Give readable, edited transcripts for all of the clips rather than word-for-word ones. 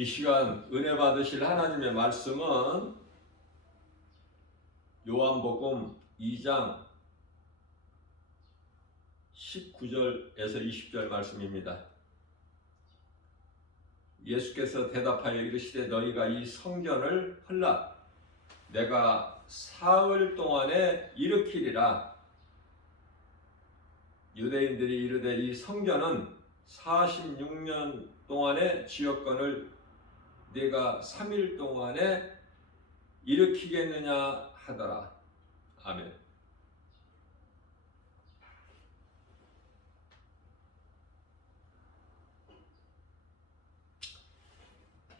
이 시간 은혜 받으실 하나님의 말씀은 요한복음 2장 19절에서 20절 말씀입니다. 예수께서 대답하여 이르시되 너희가 이 성전을 헐라 내가 사흘 동안에 일으키리라. 유대인들이 이르되 이 성전은 46년 동안의 지역권을 네가 3일 동안에 일으키겠느냐 하더라. 아멘.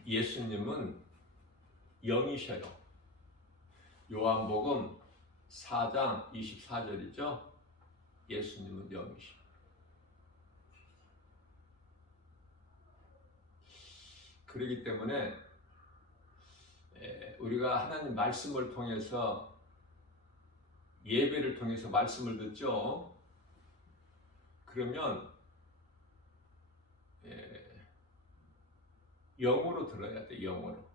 예수님은 영이셔요. 요한복음 4장 24절이죠. 예수님은 영이셔. 그렇기 때문에 우리가 하나님 말씀을 통해서 예배를 통해서 말씀을 듣죠. 그러면 영어로 들어야 돼. 영어로.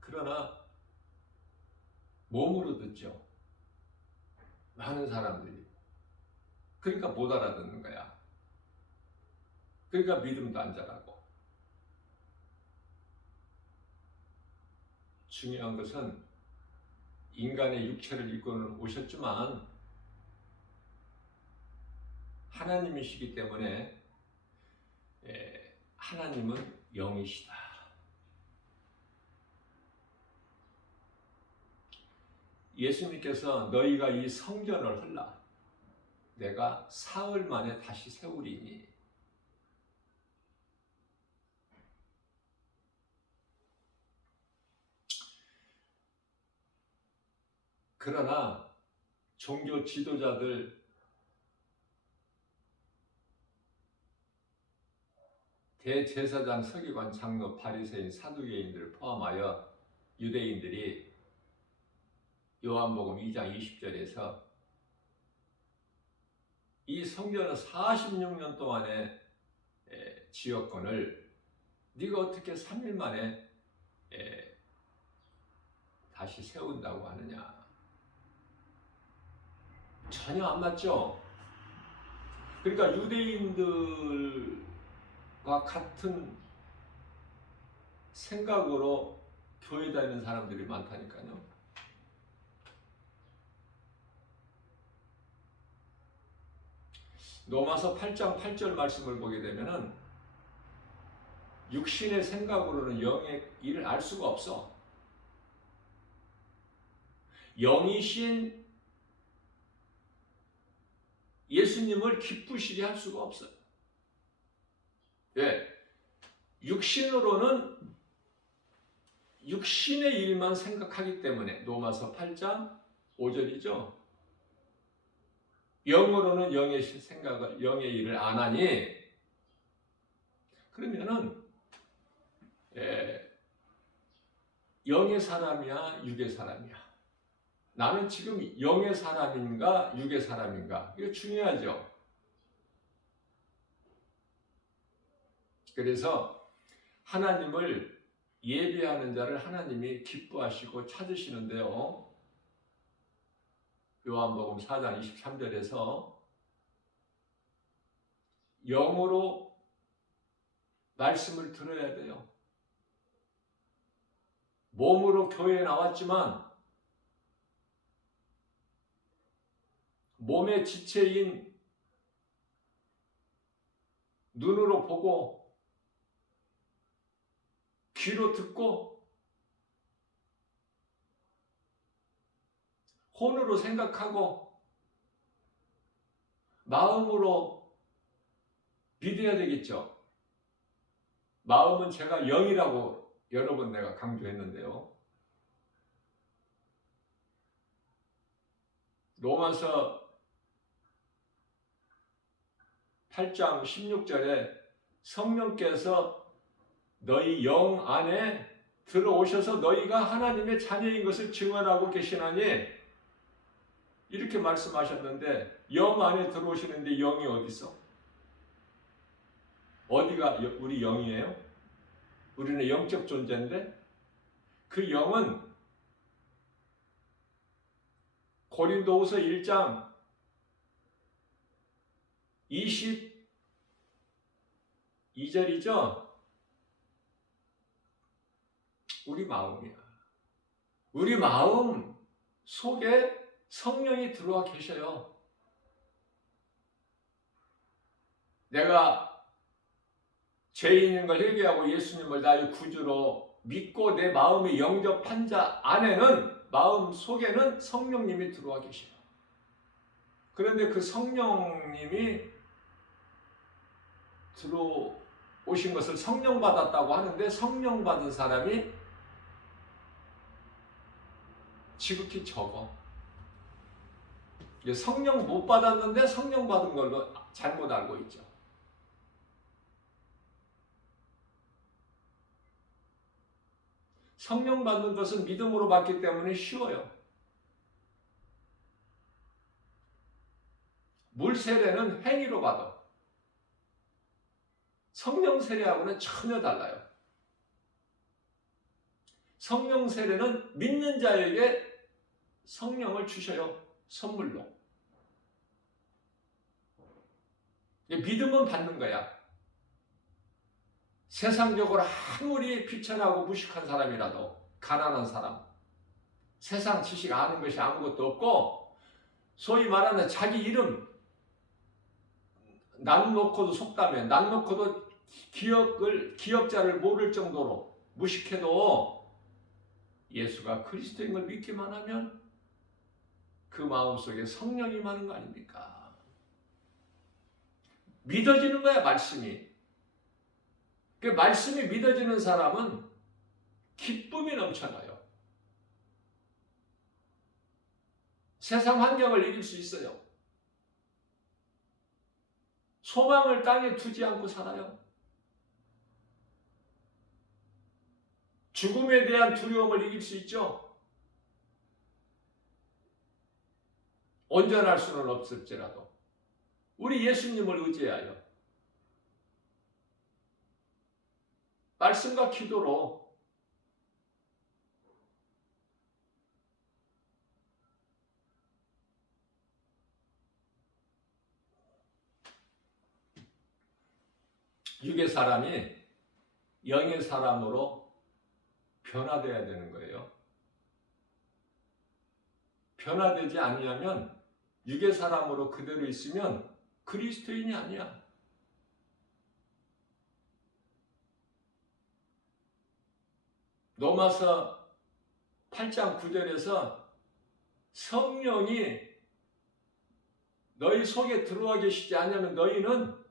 그러나 몸으로 듣죠. 많은 사람들이. 그러니까 못 알아듣는 거야. 그러니까 믿음도 안 자라고. 중요한 것은 인간의 육체를 입고는 오셨지만 하나님이시기 때문에 하나님은 영이시다. 예수님께서 너희가 이 성전을 헐라 내가 사흘 만에 다시 세우리니. 그러나 종교 지도자들, 대제사장, 서기관, 장로, 바리새인, 사두개인들을 포함하여 유대인들이 요한복음 2장 20절에서 이 성전은 46년 동안의 지역권을 네가 어떻게 3일 만에 다시 세운다고 하느냐. 전혀 안 맞죠? 그러니까 유대인들과 같은 생각으로 교회 다니는 사람들이 많다니까요. 로마서 8장 8절 말씀을 보게 되면은 육신의 생각으로는 영의 일을 알 수가 없어. 영이신 예수님을 기쁘시게 할 수가 없어요. 왜? 육신으로는 육신의 일만 생각하기 때문에. 로마서 8장 5절이죠. 영으로는 영의 생각을, 영의 일을 안 하니 그러면은 영의 사람이야, 육의 사람이야. 나는 지금 영의 사람인가 육의 사람인가, 이거 중요하죠. 그래서 하나님을 예배하는 자를 하나님이 기뻐하시고 찾으시는데요. 요한복음 4장 23절에서 영으로 말씀을 들어야 돼요. 몸으로 교회에 나왔지만 몸의 지체인 눈으로 보고 귀로 듣고 혼으로 생각하고 마음으로 믿어야 되겠죠. 마음은 제가 영이라고 여러 번 내가 강조했는데요. 로마서 8장 16절에 성령께서 너희 영 안에 들어오셔서 너희가 하나님의 자녀인 것을 증언하고 계시나니 이렇게 말씀하셨는데 영 안에 들어오시는데 영이 어디 있어? 어디가 우리 영이에요? 우리는 영적 존재인데 그 영은 고린도후서 1장 22절이죠. 우리 마음이야. 우리 마음 속에 성령이 들어와 계셔요. 내가 죄인인 걸 회개하고 예수님을 나의 구주로 믿고 내 마음이 영접한 자 안에는, 마음 속에는 성령님이 들어와 계셔요. 그런데 그 성령님이 들어오신 것을 성령 받았다고 하는데, 성령 받은 사람이 지극히 적어. 성령 못 받았는데 성령 받은 걸로 잘못 알고 있죠. 성령 받는 것은 믿음으로 받기 때문에 쉬워요. 물 세례는 행위로 받아. 성령 세례하고는 전혀 달라요. 성령 세례는 믿는 자에게 성령을 주셔요. 선물로. 믿음은 받는 거야. 세상적으로 아무리 비천하고 무식한 사람이라도, 가난한 사람, 세상 지식 아는 것이 아무것도 없고, 소위 말하는 자기 이름 난 놓고도 속담에 난 놓고도 기억자를 모를 정도로 무식해도 예수가 그리스도인 걸 믿기만 하면 그 마음속에 성령이 많은 거 아닙니까? 믿어지는 거야, 말씀이. 그 말씀이 믿어지는 사람은 기쁨이 넘쳐나요. 세상 환경을 이길 수 있어요. 소망을 땅에 두지 않고 살아요. 죽음에 대한 두려움을 이길 수 있죠. 온전할 수는 없을지라도 우리 예수님을 의지하여 말씀과 기도로 육의 사람이 영의 사람으로 변화되어야 되는 거예요. 변화되지 아니하면 육의 사람으로 그대로 있으면 그리스도인이 아니야. 로마서 8장 9절에서 성령이 너희 속에 들어와 계시지 않으면 너희는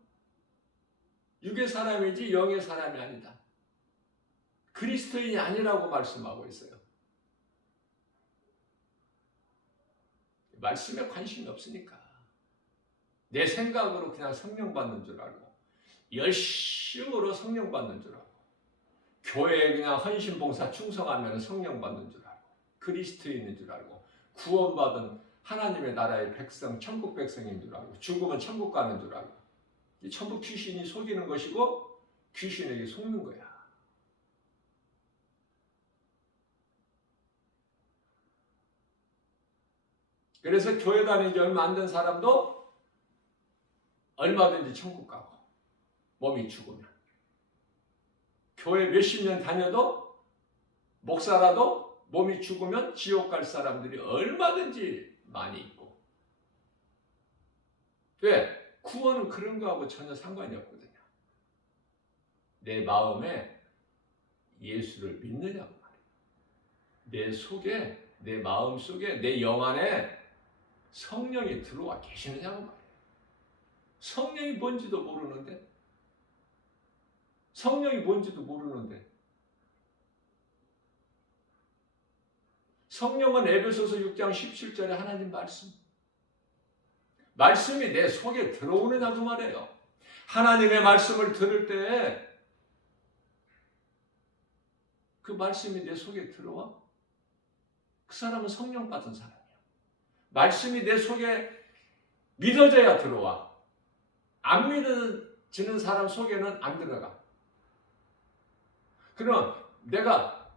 육의 사람이지 영의 사람이 아니다. 그리스도인이 아니라고 말씀하고 있어요. 말씀에 관심이 없으니까. 내 생각으로 그냥 성령 받는 줄 알고, 열심으로 성령 받는 줄 알고, 교회에 그냥 헌신봉사 충성하면 성령 받는 줄 알고, 그리스도인인 줄 알고, 구원받은 하나님의 나라의 백성, 천국 백성인 줄 알고, 죽으면 천국 가는 줄 알고, 이 천국 귀신이 속이는 것이고 귀신에게 속는 거야. 그래서 교회 다니지 얼마 안 된 사람도 얼마든지 천국 가고, 몸이 죽으면. 교회 몇십 년 다녀도, 목사라도 몸이 죽으면 지옥 갈 사람들이 얼마든지 많이 있고. 왜? 구원은 그런 거하고 전혀 상관이 없거든요. 내 마음에 예수를 믿느냐고 말이에요. 내 속에, 내 마음 속에, 내 영 안에 성령이 들어와 계시느냐고 말이에요. 성령이 뭔지도 모르는데, 성령이 뭔지도 모르는데, 성령은 에베소서 6장 17절에 하나님 말씀이 내 속에 들어오느냐고 말해요. 하나님의 말씀을 들을 때 그 말씀이 내 속에 들어와? 그 사람은 성령 받은 사람이야. 말씀이 내 속에 믿어져야 들어와. 안 지는 사람 속에는 안 들어가. 그럼 내가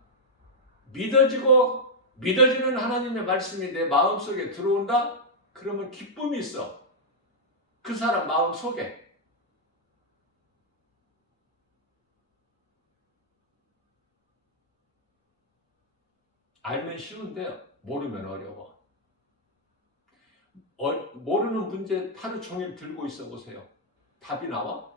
믿어지는 하나님의 말씀이 내 마음속에 들어온다? 그러면 기쁨이 있어. 그 사람 마음속에. 알면 쉬운데 모르면 어려워. 모르는 문제 하루 종일 들고 있어 보세요. 답이 나와?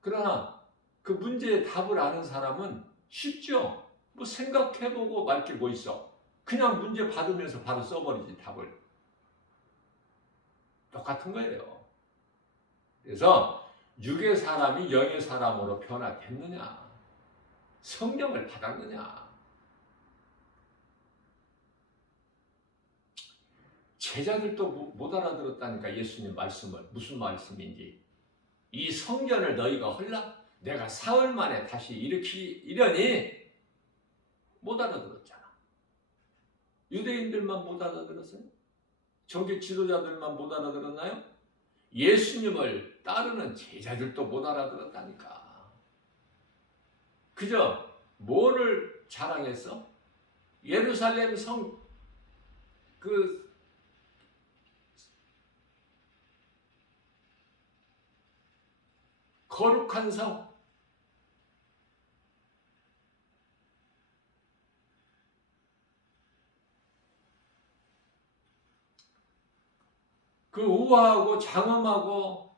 그러나 그 문제의 답을 아는 사람은 쉽죠. 뭐 생각해보고 말 게 뭐 있어. 그냥 문제 받으면서 바로 써버리지 답을. 똑같은 거예요. 그래서 육의 사람이 영의 사람으로 변화됐느냐? 성령을 받았느냐? 제자들도 못 알아들었다니까 예수님 말씀을. 무슨 말씀인지. 이 성전을 너희가 헐라? 내가 사흘 만에 다시 일으키려니 못 알아들었잖아. 유대인들만 못 알아들었어요? 종교 지도자들만 못 알아들었나요? 예수님을 따르는 제자들도 못 알아들었다니까. 그저 뭐를 자랑했어? 예루살렘 거룩한 성, 그 우아하고 장엄하고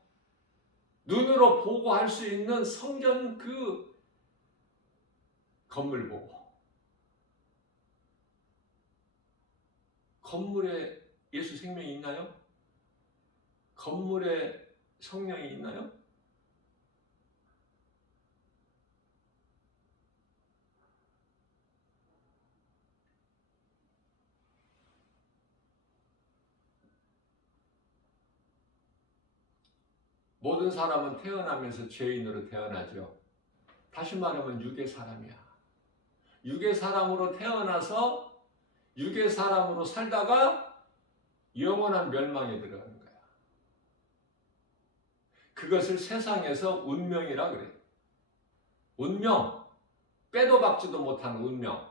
눈으로 보고 할 수 있는 성전 그 건물 보고, 건물에 예수 생명이 있나요? 건물에 성령이 있나요? 모든 사람은 태어나면서 죄인으로 태어나죠. 다시 말하면 육의 사람이야. 육의 사람으로 태어나서 육의 사람으로 살다가 영원한 멸망에 들어가는 거야. 그것을 세상에서 운명이라 그래. 운명, 빼도 박지도 못한 운명.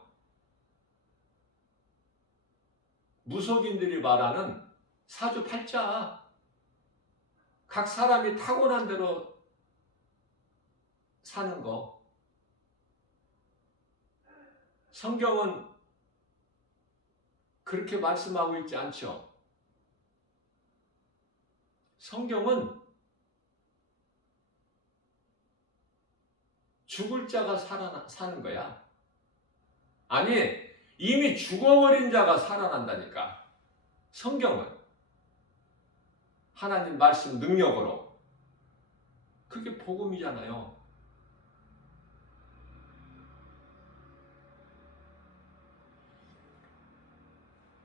무속인들이 말하는 사주팔자. 각 사람이 타고난 대로 사는 거. 성경은 그렇게 말씀하고 있지 않죠. 성경은 죽을 자가 사는 거야. 아니, 이미 죽어버린 자가 살아난다니까. 성경은. 하나님 말씀 능력으로. 그게 복음이잖아요.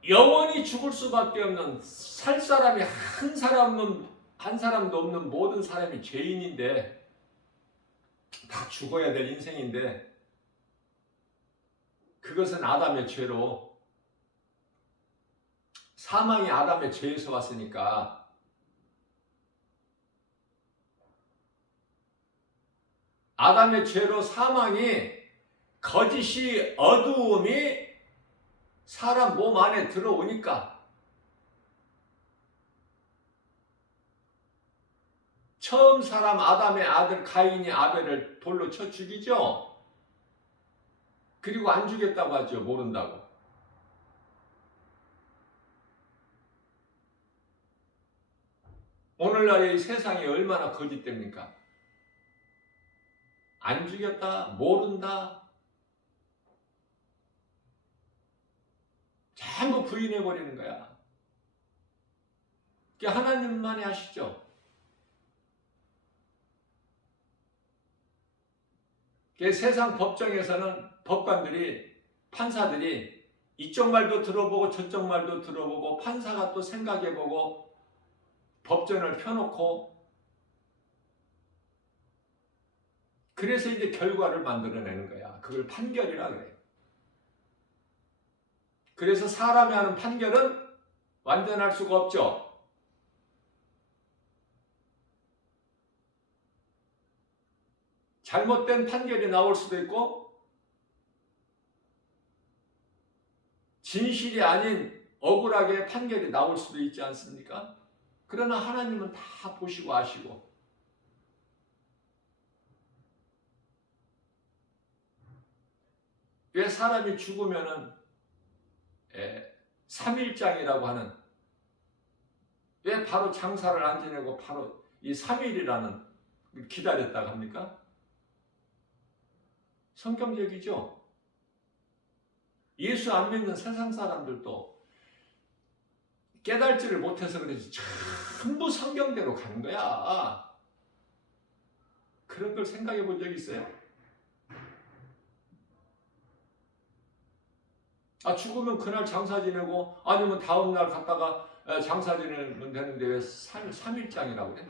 영원히 죽을 수밖에 없는 살 사람이 한 사람도 없는 모든 사람이 죄인인데 다 죽어야 될 인생인데 그것은 아담의 죄로 사망이 아담의 죄에서 왔으니까 아담의 죄로 사망이 거짓이 어두움이 사람 몸 안에 들어오니까 처음 사람 아담의 아들 가인이 아벨을 돌로 쳐 죽이죠. 그리고 안 죽였다고 하죠. 모른다고. 오늘날의 세상이 얼마나 거짓됩니까? 안 죽였다, 모른다, 전부 부인해버리는 거야. 그게 하나님만이 하시죠. 그게 세상 법정에서는 법관들이, 판사들이 이쪽 말도 들어보고 저쪽 말도 들어보고 판사가 또 생각해보고 법전을 펴놓고 그래서 이제 결과를 만들어내는 거야. 그걸 판결이라 그래. 그래서 사람이 하는 판결은 완전할 수가 없죠. 잘못된 판결이 나올 수도 있고 진실이 아닌 억울하게 판결이 나올 수도 있지 않습니까? 그러나 하나님은 다 보시고 아시고 왜 사람이 죽으면은 3일장이라고 하는 왜 바로 장사를 안 지내고 바로 이 3일이라는 기다렸다고 합니까? 성경적이죠. 예수 안 믿는 세상 사람들도 깨달지를 못해서 그러지 전부 성경대로 가는 거야. 그런 걸 생각해 본 적 있어요? 죽으면 그날 장사 지내고 아니면 다음날 갔다가 장사 지내면 되는데 왜 3일장이라고 그래?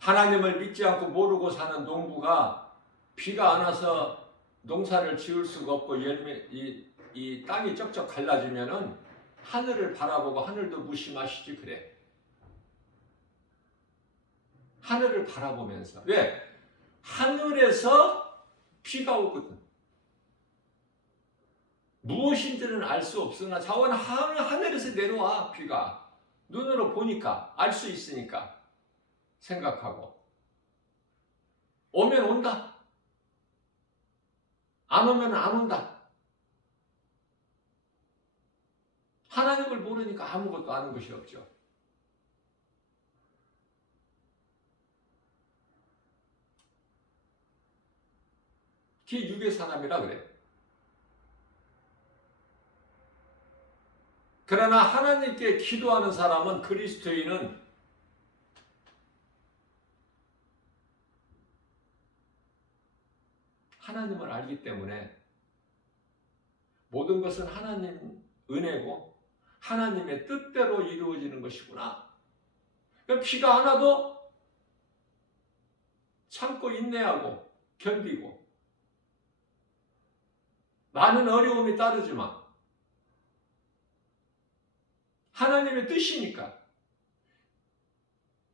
하나님을 믿지 않고 모르고 사는 농부가 비가 안 와서 농사를 지을 수가 없고 이 땅이 쩍쩍 갈라지면은 하늘을 바라보고 하늘도 무심하시지 그래. 하늘을 바라보면서. 왜? 하늘에서 비가 오거든. 무엇인지는 알 수 없으나 자원 하늘에서 내려와 비가. 눈으로 보니까 알 수 있으니까 생각하고. 오면 온다. 안 오면 안 온다. 하나님을 모르니까 아무것도 아는 것이 없죠. 그게 육의 사람이라 그래. 그러나 하나님께 기도하는 사람은 그리스도인은 하나님을 알기 때문에 모든 것은 하나님 은혜고 하나님의 뜻대로 이루어지는 것이구나. 비가 안 와도 참고 인내하고 견디고 많은 어려움이 따르지만 하나님의 뜻이니까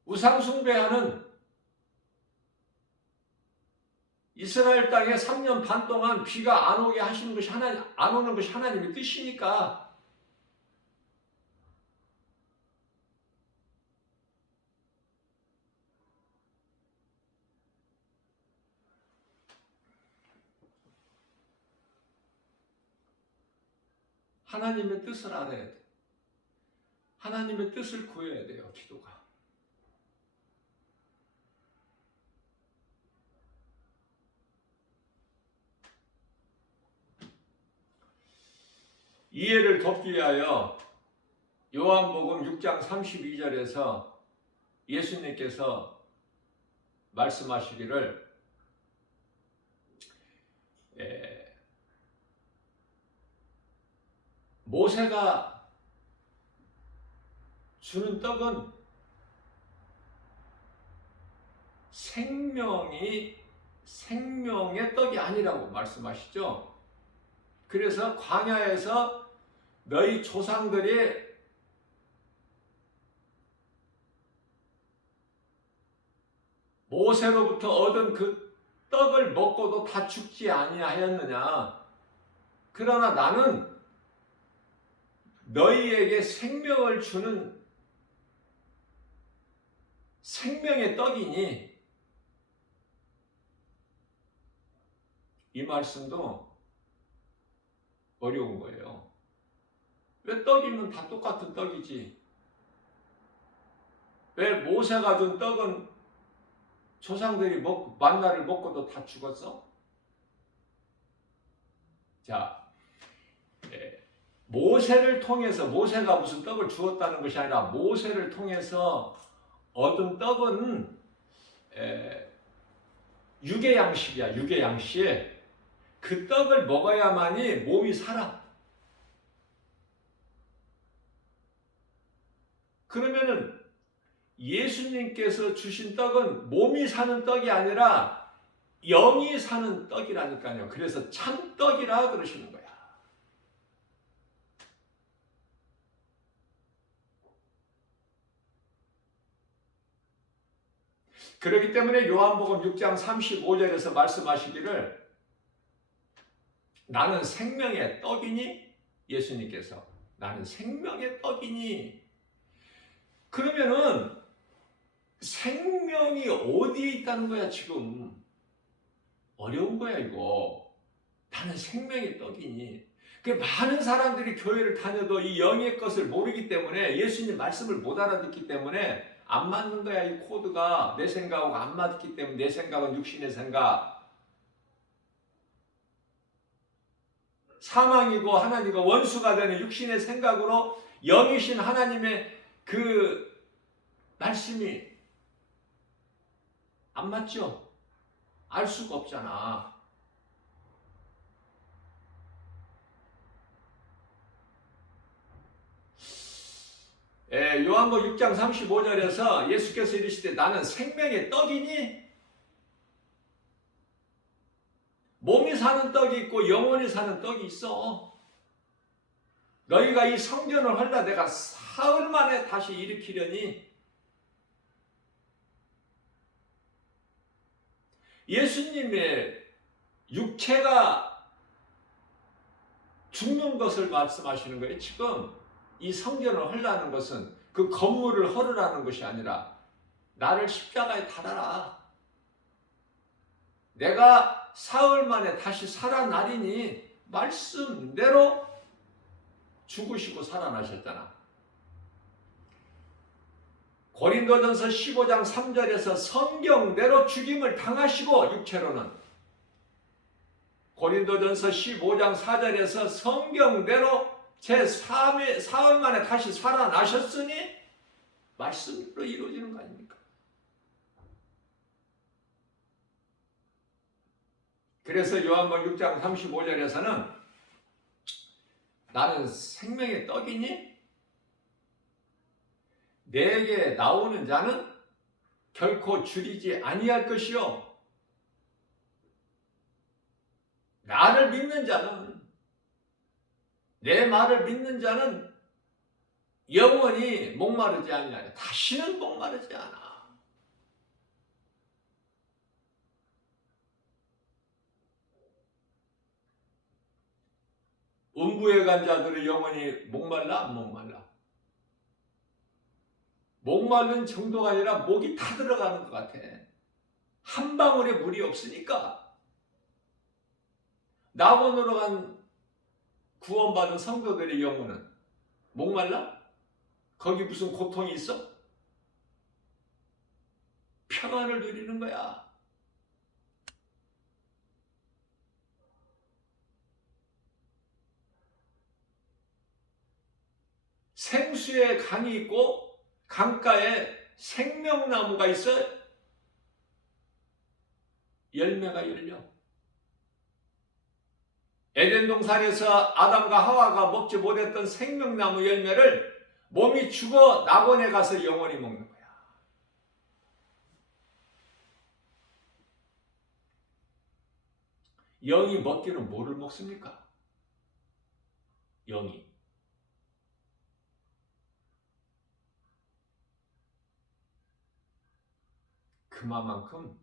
우상 숭배하는 이스라엘 땅에 3년 반 동안 비가 안 오게 하시는 것이 안 오는 것이 하나님의 뜻이니까 하나님의 뜻을 알아야 돼. 하나님의 뜻을 구해야 돼요, 기도가. 이해를 돕기 위하여 요한복음 6장 32절에서 예수님께서 말씀하시기를 모세가 주는 떡은 생명의 떡이 아니라고 말씀하시죠. 그래서 광야에서 너희 조상들이 모세로부터 얻은 그 떡을 먹고도 다 죽지 아니하였느냐. 그러나 나는 너희에게 생명을 주는 생명의 떡이니 이 말씀도 어려운 거예요. 왜 떡이면 다 똑같은 떡이지? 왜 모세가 준 떡은 조상들이 만나를 먹고도 다 죽었어? 자, 모세를 통해서 모세가 무슨 떡을 주었다는 것이 아니라 모세를 통해서 얻은 떡은 육의 양식이야. 육의 양식. 그 떡을 먹어야만이 몸이 살아. 그러면은 예수님께서 주신 떡은 몸이 사는 떡이 아니라 영이 사는 떡이라니까요. 그래서 참떡이라 그러시는 거야. 그렇기 때문에 요한복음 6장 35절에서 말씀하시기를 나는 생명의 떡이니, 예수님께서 나는 생명의 떡이니. 그러면은 생명이 어디에 있다는 거야 지금. 어려운 거야 이거. 나는 생명의 떡이니. 많은 사람들이 교회를 다녀도 이 영의 것을 모르기 때문에, 예수님 말씀을 못 알아듣기 때문에 안 맞는 거야. 이 코드가 내 생각하고 안 맞기 때문에. 내 생각은 육신의 생각, 사망이고 하나님과 원수가 되는 육신의 생각으로 영이신 하나님의 그 말씀이 안 맞죠? 알 수가 없잖아. 요한복음 6장 35절에서 예수께서 이르시되 나는 생명의 떡이니. 몸이 사는 떡이 있고 영혼이 사는 떡이 있어. 너희가 이 성전을 헐라 내가 사흘 만에 다시 일으키려니. 예수님의 육체가 죽는 것을 말씀하시는 거예요. 지금 이 성전을 헐라는 것은 그 건물을 헐으라는 것이 아니라 나를 십자가에 달아라. 내가 사흘 만에 다시 살아나리니. 말씀대로 죽으시고 살아나셨잖아. 고린도전서 15장 3절에서 성경대로 죽임을 당하시고, 육체로는 고린도전서 15장 4절에서 성경대로 제3의 사흘 만에 다시 살아나셨으니 말씀으로 이루어지는 거 아닙니까? 그래서 요한복음 6장 35절에서는 나는 생명의 떡이니 내게 나오는 자는 결코 줄이지 아니할 것이요 나를 믿는 자는, 내 말을 믿는 자는 영원히 목마르지 아니하냐. 다시는 목마르지 않아. 음부에 간 자들은 영원히 목말라 안 목말라? 목마른 정도가 아니라 목이 타 들어가는 것 같아. 한 방울의 물이 없으니까. 낙원으로 간 구원받은 성도들의 영혼은 목말라? 거기 무슨 고통이 있어? 평안을 누리는 거야. 생수의 강이 있고 강가에 생명나무가 있어 열매가 열려. 에덴 동산에서 아담과 하와가 먹지 못했던 생명나무 열매를 몸이 죽어 낙원에 가서 영원히 먹는 거야. 영이 먹기는 뭐를 먹습니까? 영이 그만큼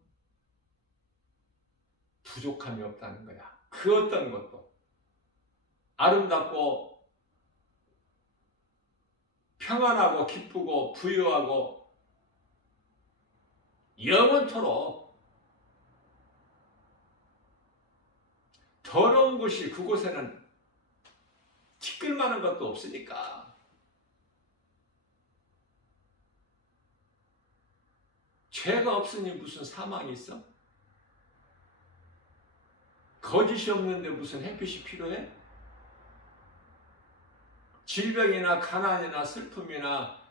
부족함이 없다는 거야. 그 어떤 것도 아름답고 평안하고 기쁘고 부유하고 영원토록 더러운 곳이 그곳에는 티끌만한 것도 없으니까. 죄가 없으니 무슨 사망이 있어? 거짓이 없는데 무슨 햇빛이 필요해? 질병이나 가난이나 슬픔이나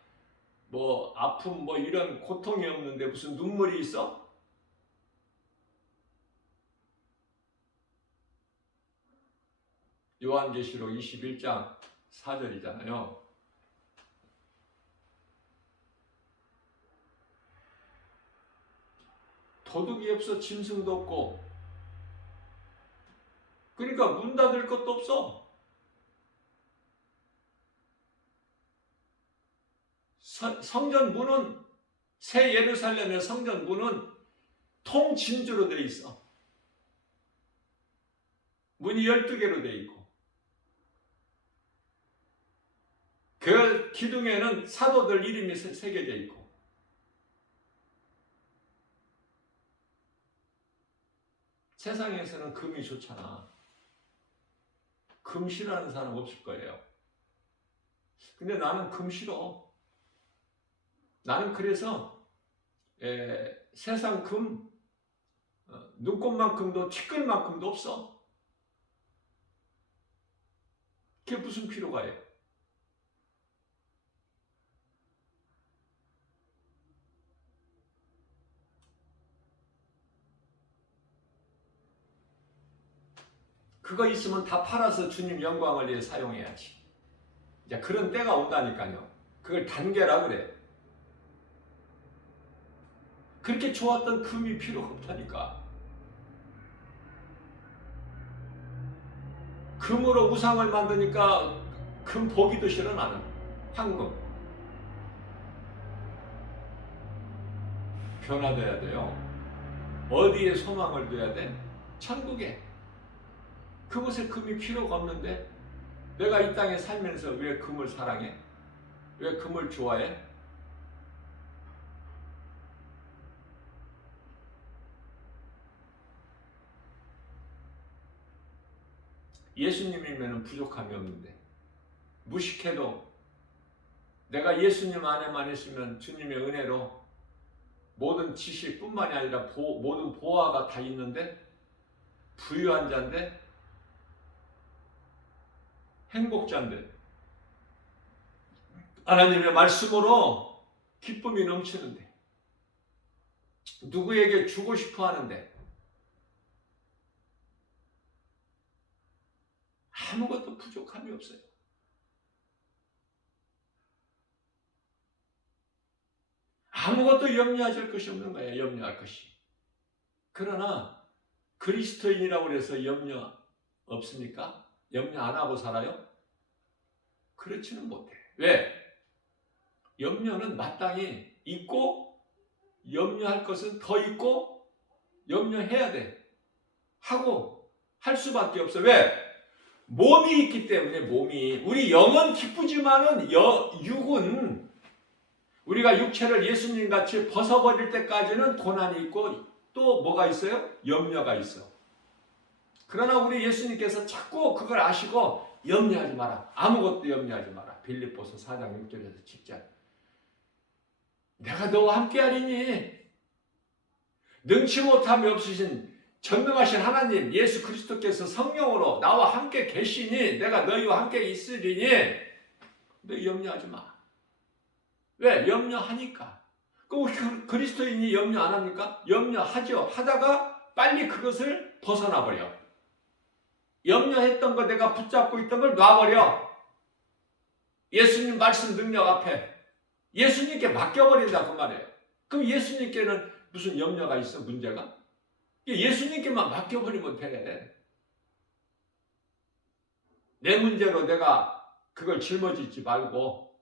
뭐 아픔 뭐 이런 고통이 없는데 무슨 눈물이 있어? 요한계시록 21장 4절이잖아요. 도둑이 없어 짐승도 없고, 그러니까 문 닫을 것도 없어. 성전 문은 새 예루살렘의 성전 문은 통진주로 되어 있어. 문이 12개로 되어 있고 그 기둥에는 사도들 이름이 새겨져 있고 세상에서는 금이 좋잖아. 금 싫어하는 사람 없을 거예요. 근데 나는 금 싫어. 나는 그래서 세상 금 눈꽃만큼도 티끌만큼도 없어. 그게 무슨 필요가 해? 그거 있으면 다 팔아서 주님 영광을 위해 사용해야지. 이제 그런 때가 온다니까요. 그걸 단계라 그래. 그렇게 좋았던 금이 필요가 없다니까. 금으로 우상을 만드니까 금 보기도 싫어 나는. 황금. 변화돼야 돼요. 어디에 소망을 둬야 돼? 천국에. 그곳에 금이 필요가 없는데 내가 이 땅에 살면서 왜 금을 사랑해? 왜 금을 좋아해? 예수님이면 부족함이 없는데 무식해도 내가 예수님 안에만 있으면 주님의 은혜로 모든 지식뿐만이 아니라 모든 보화가 다 있는데 부유한 자인데 행복자인데 하나님의 말씀으로 기쁨이 넘치는데 누구에게 주고 싶어 하는데 아무것도 부족함이 없어요. 아무것도 염려하실 것이 없는 거예요. 염려할 것이. 그러나 그리스도인이라고 해서 염려 없습니까? 염려 안 하고 살아요? 그렇지는 못해. 왜? 염려는 마땅히 있고 염려할 것은 더 있고 염려해야 돼. 하고 할 수밖에 없어. 왜? 몸이 있기 때문에 몸이. 우리 영은 기쁘지만은 육은 우리가 육체를 예수님같이 벗어버릴 때까지는 고난이 있고 또 뭐가 있어요? 염려가 있어. 그러나 우리 예수님께서 자꾸 그걸 아시고 염려하지 마라. 아무것도 염려하지 마라. 빌립보서 4장 6절에서 10절. 내가 너와 함께하리니 능치 못함이 없으신 전능하신 하나님 예수 그리스도께서 성령으로 나와 함께 계시니 내가 너희와 함께 있으리니 너희 염려하지 마. 왜? 염려하니까. 그럼 그리스도인이 염려 안 합니까? 염려하죠. 하다가 빨리 그것을 벗어나 버려. 염려했던 거 내가 붙잡고 있던 걸 놔버려. 예수님 말씀 능력 앞에 예수님께 맡겨버린다 그 말이에요. 그럼 예수님께는 무슨 염려가 있어? 문제가? 예수님께만 맡겨버리면 돼. 내 문제로 내가 그걸 짊어지지 말고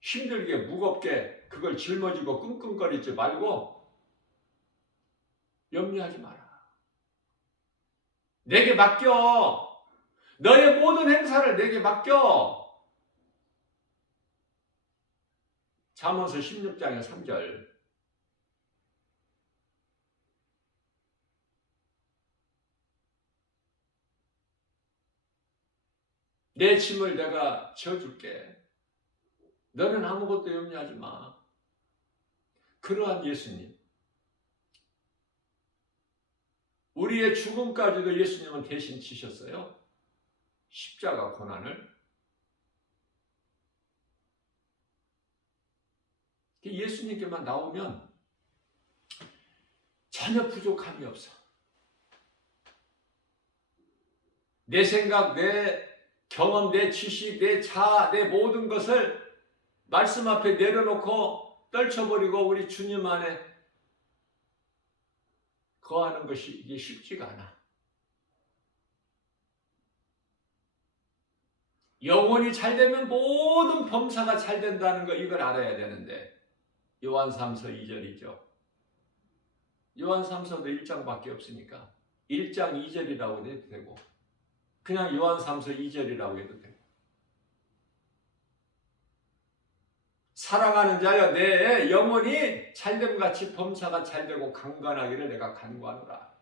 힘들게 무겁게 그걸 짊어지고 끙끙거리지 말고 염려하지 마라. 내게 맡겨. 너의 모든 행사를 내게 맡겨. 잠언서 16장의 3절. 내 짐을 내가 지어줄게. 너는 아무것도 염려하지 마. 그러한 예수님. 우리의 죽음까지도 예수님은 대신 지셨어요. 십자가 고난을. 예수님께만 나오면 전혀 부족함이 없어. 내 생각, 내 경험, 내 지식, 내 자아, 내 모든 것을 말씀 앞에 내려놓고 떨쳐버리고 우리 주님 안에 거하는 것이 이게 쉽지가 않아. 영혼이 잘 되면 모든 범사가 잘 된다는 거 이걸 알아야 되는데 요한3서 2절이죠. 요한3서도 1장밖에 없으니까 1장 2절이라고 해도 되고 그냥 요한3서 2절이라고 해도 되고 사랑하는 자여 내 영혼이 잘됨같이 범사가 잘되고 강건하기를 내가 간구하노라.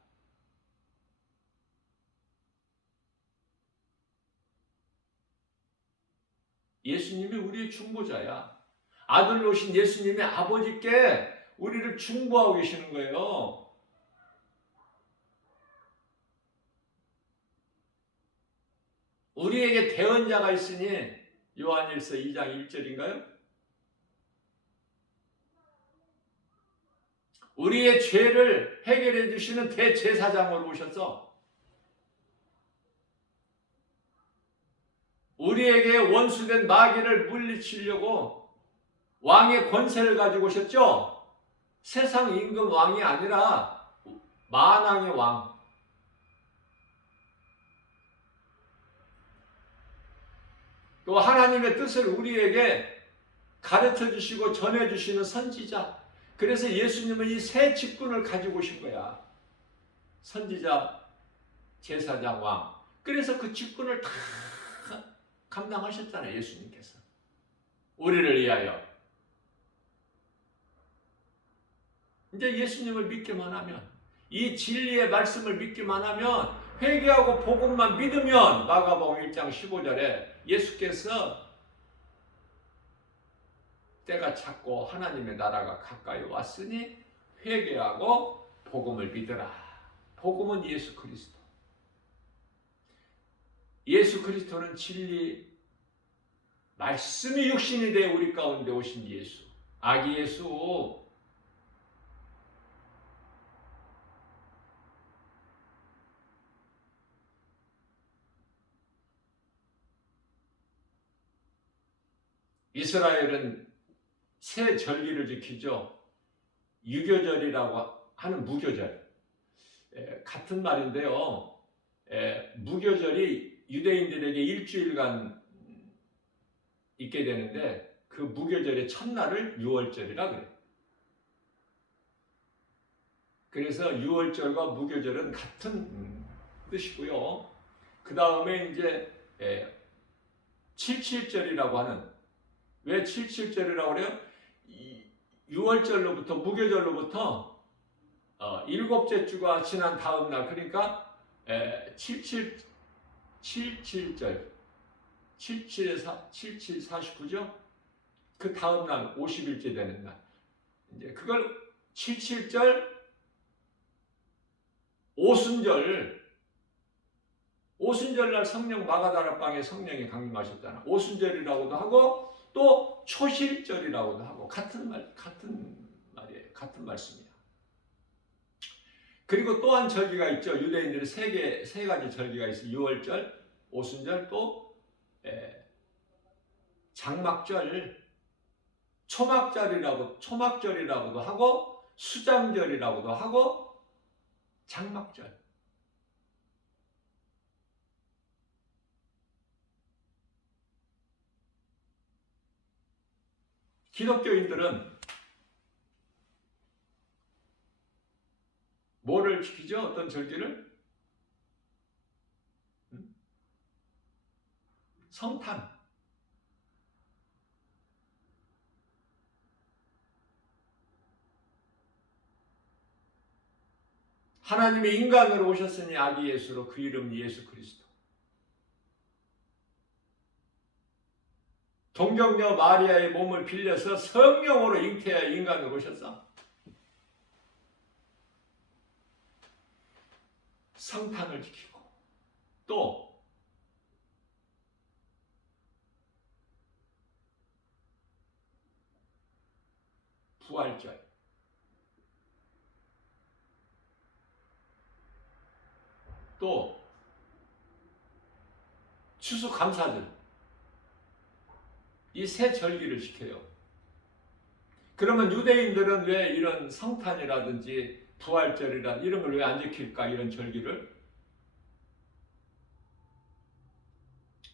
예수님이 우리의 중보자야. 아들로 오신 예수님이 아버지께 우리를 중보하고 계시는 거예요. 우리에게 대언자가 있으니 요한일서 2장 1절인가요? 우리의 죄를 해결해 주시는 대제사장으로 오셔서 우리에게 원수된 마귀를 물리치려고 왕의 권세를 가지고 오셨죠? 세상 임금 왕이 아니라 만왕의 왕. 또 하나님의 뜻을 우리에게 가르쳐 주시고 전해 주시는 선지자. 그래서 예수님은 이 세 직분을 가지고 오신 거야. 선지자, 제사장, 왕. 그래서 그 직분을 다 감당하셨잖아요, 예수님께서. 우리를 위하여. 이제 예수님을 믿기만 하면, 이 진리의 말씀을 믿기만 하면, 회개하고 복음만 믿으면 마가복음 1장 15절에 예수께서 때가 찼고 하나님의 나라가 가까이 왔으니 회개하고 복음을 믿으라. 복음은 예수 그리스도. 예수 그리스도는 진리, 말씀이 육신이 되어 우리 가운데 오신 예수, 아기 예수. 이스라엘은 새 절기를 지키죠. 유교절이라고 하는 무교절. 같은 말인데요. 무교절이 유대인들에게 일주일간 있게 되는데 그 무교절의 첫날을 유월절이라 그래요. 그래서 유월절과 무교절은 같은 뜻이고요. 그 다음에 이제 77절이라고 하는, 왜 77절이라고 그래요? 6월절로부터 무교절로부터 일곱째 주가 지난 다음 날, 그러니까 77절 77에 77 49죠? 그 다음 날 50일째 되는 날, 이제 그걸 77절 오순절날 성령 마가다락방에 성령이 강림하셨잖아. 오순절이라고도 하고 또 초실절이라고도 하고 같은 말이에요. 같은 말씀이에요. 그리고 또한 절기가 있죠. 유대인들이 세 가지 절기가 있어요. 유월절, 오순절, 또 장막절, 초막절이라고도 하고 수장절이라고도 하고 장막절. 기독교인들은 뭐를 지키죠? 어떤 절기를? 성탄. 하나님이 인간으로 오셨으니 아기 예수로, 그 이름 예수 그리스도. 동정녀 마리아의 몸을 빌려서 성령으로 잉태하여 인간으로 오셨어. 성탄을 지키고 또 부활절, 또 추수감사절, 이 세 절기를 지켜요. 그러면 유대인들은 왜 이런 성탄이라든지 부활절이라 이런 걸 왜 안 지킬까? 이런 절기를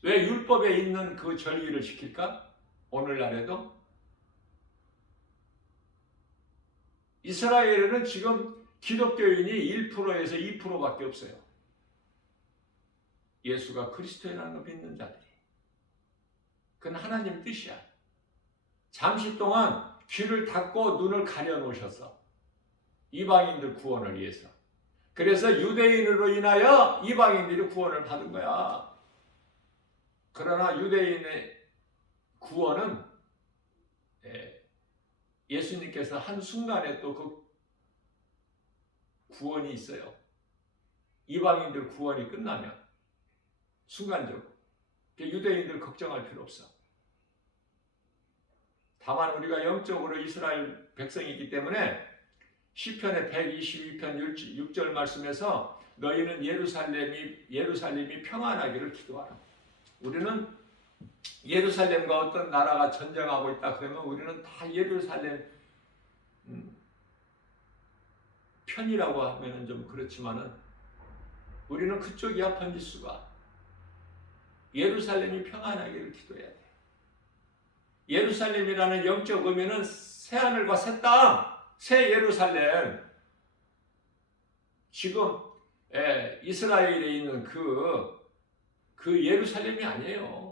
왜 율법에 있는 그 절기를 지킬까? 오늘날에도 이스라엘에는 지금 기독교인이 1%에서 2%밖에 없어요. 예수가 그리스도라는 걸 믿는 자들이. 그건 하나님 뜻이야. 잠시 동안 귀를 닫고 눈을 가려놓으셔서 이방인들 구원을 위해서. 그래서 유대인으로 인하여 이방인들이 구원을 받은 거야. 그러나 유대인의 구원은 예수님께서 한순간에 또 그 구원이 있어요. 이방인들 구원이 끝나면 순간적으로. 유대인들 걱정할 필요 없어. 다만 우리가 영적으로 이스라엘 백성이기 때문에 시편의 122편 6절 말씀에서 너희는 예루살렘이 평안하기를 기도하라. 우리는 예루살렘과 어떤 나라가 전쟁하고 있다 그러면 우리는 다 예루살렘 편이라고 하면은 좀 그렇지만은 우리는 그쪽이야 번지수가. 예루살렘이 평안하기를 기도해야 돼. 예루살렘이라는 영적 의미는 새하늘과 새 땅, 새 예루살렘. 지금 이스라엘에 있는 그 예루살렘이 아니에요.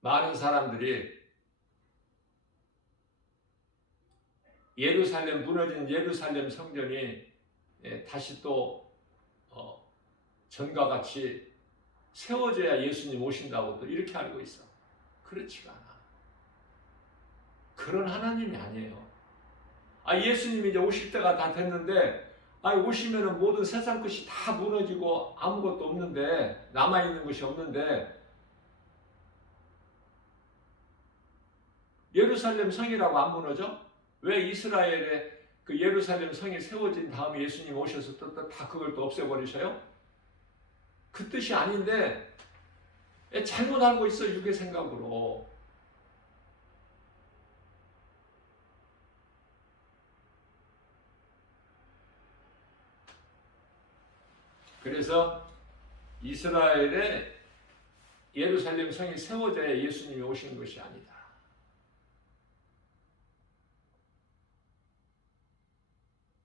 많은 사람들이 무너진 예루살렘 성전이 다시 또 전과 같이 세워져야 예수님 오신다고 또 이렇게 알고 있어. 그렇지가 않아. 그런 하나님이 아니에요. 예수님이 이제 오실 때가 다 됐는데 오시면은 모든 세상 것이 다 무너지고 아무것도 없는데, 남아있는 것이 없는데, 예루살렘 성이라고 안 무너져? 왜 이스라엘의 그 예루살렘 성이 세워진 다음에 예수님 오셔서 또 다 그걸 또 없애버리셔요? 그 뜻이 아닌데 잘못 알고 있어, 육의 생각으로. 그래서 이스라엘의 예루살렘 성이 세워져야 예수님이 오신 것이 아니다.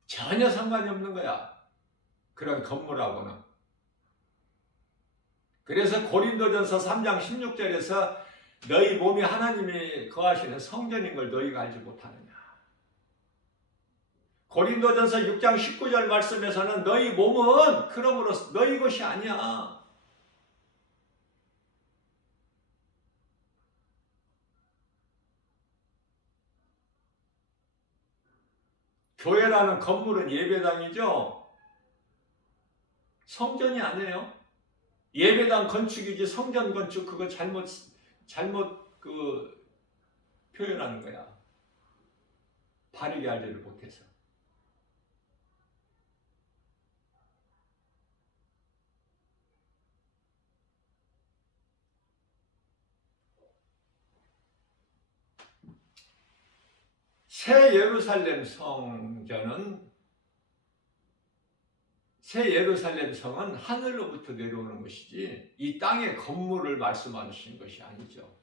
전혀 상관이 없는 거야, 그런 건물하고는. 그래서 고린도전서 3장 16절에서 너희 몸이 하나님이 거하시는 성전인 걸 너희가 알지 못하느냐. 고린도전서 6장 19절 말씀에서는 너희 몸은 그러므로 너희 것이 아니야. 교회라는 건물은 예배당이죠. 성전이 아니에요. 예배당 건축이지 성전 건축 그거 잘못 표현하는 거야. 바르게 알지를 못해서. 새 예루살렘 성은 하늘로부터 내려오는 것이지 이 땅의 건물을 말씀하시는 것이 아니죠.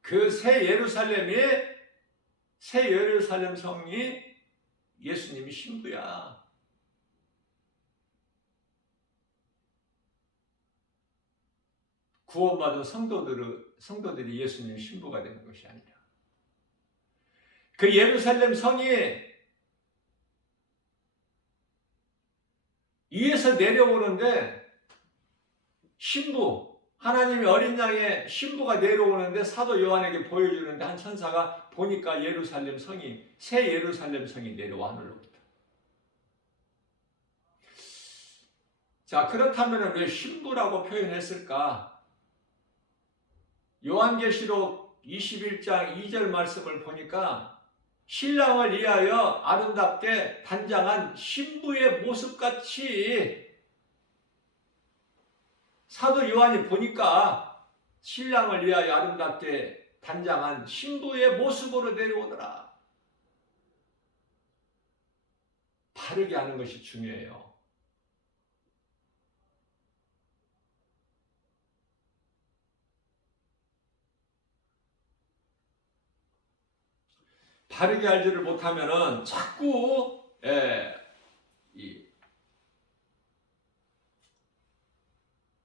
그 새 예루살렘 성이 예수님이 신부야. 구원받은 성도들이 예수님의 신부가 되는 것이 아니라 그 예루살렘 성이 위에서 내려오는데 신부, 하나님이 어린 양의 신부가 내려오는데 사도 요한에게 보여주는데 한 천사가 보니까 새 예루살렘 성이 내려와 하늘로부터. 자, 그렇다면 왜 신부라고 표현했을까? 요한계시록 21장 2절 말씀을 보니까 신랑을 위하여 아름답게 단장한 신부의 모습같이, 사도 요한이 보니까 신랑을 위하여 아름답게 단장한 신부의 모습으로 내려오더라. 바르게 하는 것이 중요해요. 바르게 알지를 못하면은 자꾸 이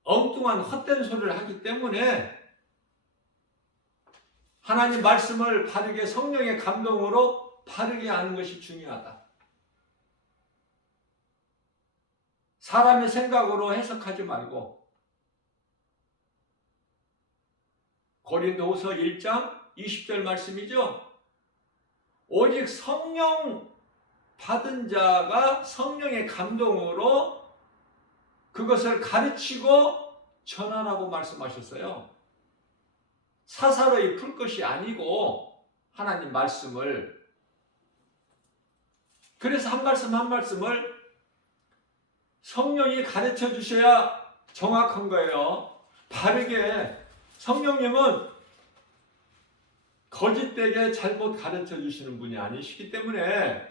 엉뚱한 헛된 소리를 하기 때문에 하나님 말씀을 바르게 성령의 감동으로 바르게 아는 것이 중요하다. 사람의 생각으로 해석하지 말고 고린도후서 1장 20절 말씀이죠. 오직 성령 받은 자가 성령의 감동으로 그것을 가르치고 전하라고 말씀하셨어요. 사사로이 풀 것이 아니고 하나님 말씀을, 그래서 한 말씀 한 말씀을 성령이 가르쳐 주셔야 정확한 거예요. 바르게. 성령님은 거짓되게 잘못 가르쳐 주시는 분이 아니시기 때문에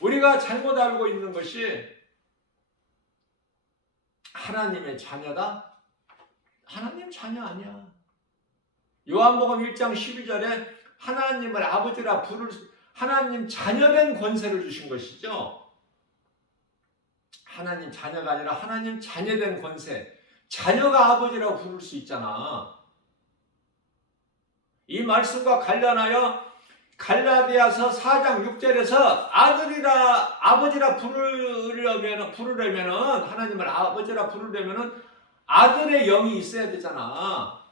우리가 잘못 알고 있는 것이 하나님의 자녀다? 하나님 자녀 아니야. 요한복음 1장 12절에 하나님을 아버지라 부를 하나님 자녀된 권세를 주신 것이죠. 하나님 자녀가 아니라 하나님 자녀된 권세. 자녀가 아버지라고 부를 수 있잖아. 이 말씀과 관련하여 갈라디아서 4장 6절에서 아버지라 부르려면 하나님을 아버지라 부르려면 아들의 영이 있어야 되잖아.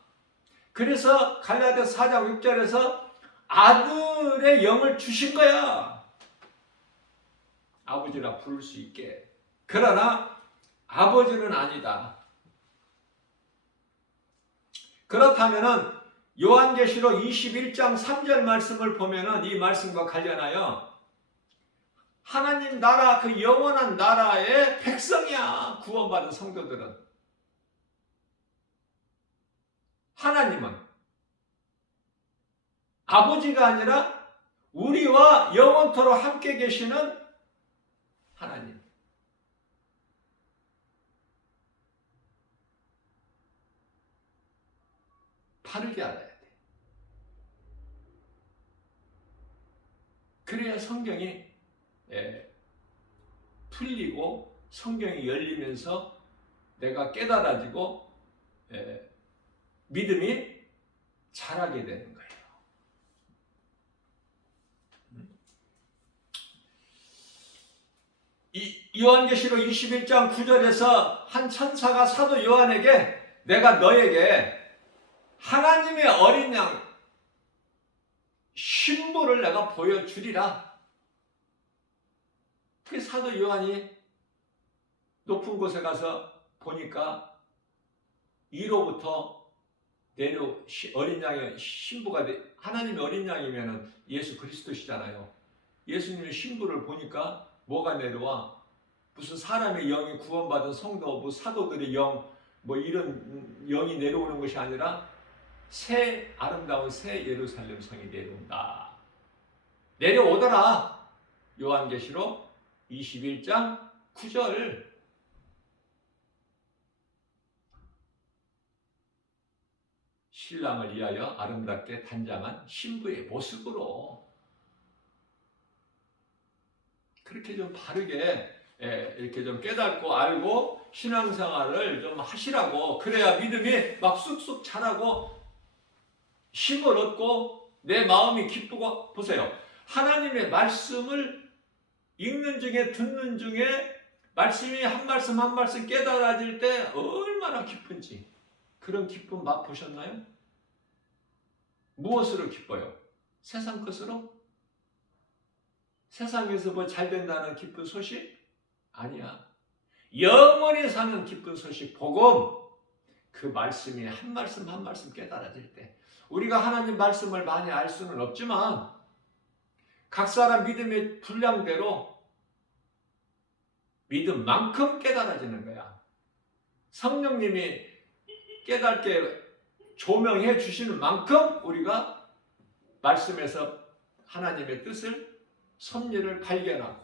그래서 갈라디아서 4장 6절에서 아들의 영을 주신 거야. 아버지라 부를 수 있게. 그러나 아버지는 아니다. 그렇다면은 요한계시록 21장 3절 말씀을 보면은 이 말씀과 관련하여 하나님 나라, 그 영원한 나라의 백성이야. 구원받은 성도들은. 하나님은 아버지가 아니라 우리와 영원토록 함께 계시는 하나님. 바르게 알아야 돼. 그래야 성경이 풀리고 성경이 열리면서 내가 깨달아지고 믿음이 자라게 되는 거예요. 요한계시록 21장 9절에서 한 천사가 사도 요한에게 내가 너에게 하나님의 어린 양 신부를 내가 보여주리라. 그 사도 요한이 높은 곳에 가서 보니까 위로부터 어린 양의 신부가 하나님의 어린 양이면 예수 그리스도시잖아요. 예수님의 신부를 보니까 뭐가 내려와? 무슨 사람의 영이 구원받은 성도, 뭐 사도들의 영, 뭐 이런 영이 내려오는 것이 아니라 새 아름다운 새 예루살렘 성이 내려온다. 내려오더라. 요한계시록 21장 9절. 신랑을 위하여 아름답게 단장한 신부의 모습으로. 그렇게 좀 바르게 이렇게 좀 깨닫고 알고 신앙생활을 좀 하시라고. 그래야 믿음이 막 쑥쑥 자라고 힘을 얻고 내 마음이 기쁘고. 보세요. 하나님의 말씀을 읽는 중에 듣는 중에 말씀이 한 말씀 한 말씀 깨달아질 때 얼마나 기쁜지. 그런 기쁨 맛보셨나요? 무엇으로 기뻐요? 세상 것으로? 세상에서 뭐 잘 된다는 기쁜 소식? 아니야. 영원히 사는 기쁜 소식, 복음. 그 말씀이 한 말씀 한 말씀 깨달아질 때. 우리가 하나님 말씀을 많이 알 수는 없지만 각 사람 믿음의 분량대로 믿음만큼 깨달아지는 거야. 성령님이 깨닫게 조명해 주시는 만큼 우리가 말씀에서 하나님의 뜻을, 섭리를 발견하고.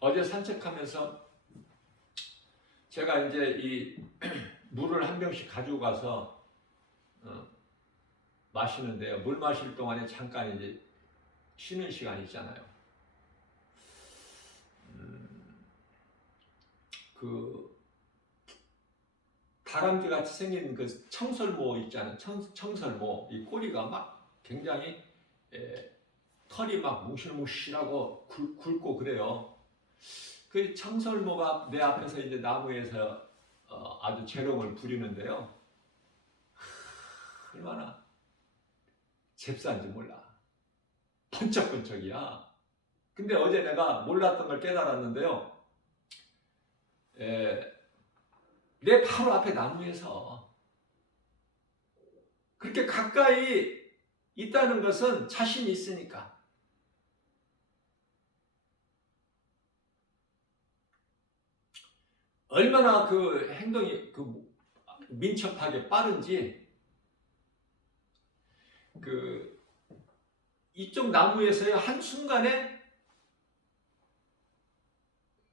어제 산책하면서 제가 이제 이 물을 한 병씩 가지고 가서 마시는데요. 물 마실 동안에 잠깐 이제 쉬는 시간이 있잖아요. 그 다람쥐 같이 생긴 그 청설모 있잖아요. 청설모 이 꼬리가 막 굉장히 털이 막 뭉실뭉실하고 굵고 그래요. 그 청설모가 내 앞에서 이제 나무에서 아주 재롱을 부리는데요. 얼마나 잽싼지 몰라. 번쩍번쩍이야. 근데 어제 내가 몰랐던 걸 깨달았는데요. 내 바로 앞에 나무에서 그렇게 가까이 있다는 것은 자신이 있으니까. 얼마나 그 행동이 민첩하게 빠른지 이쪽 나무에서의 한순간에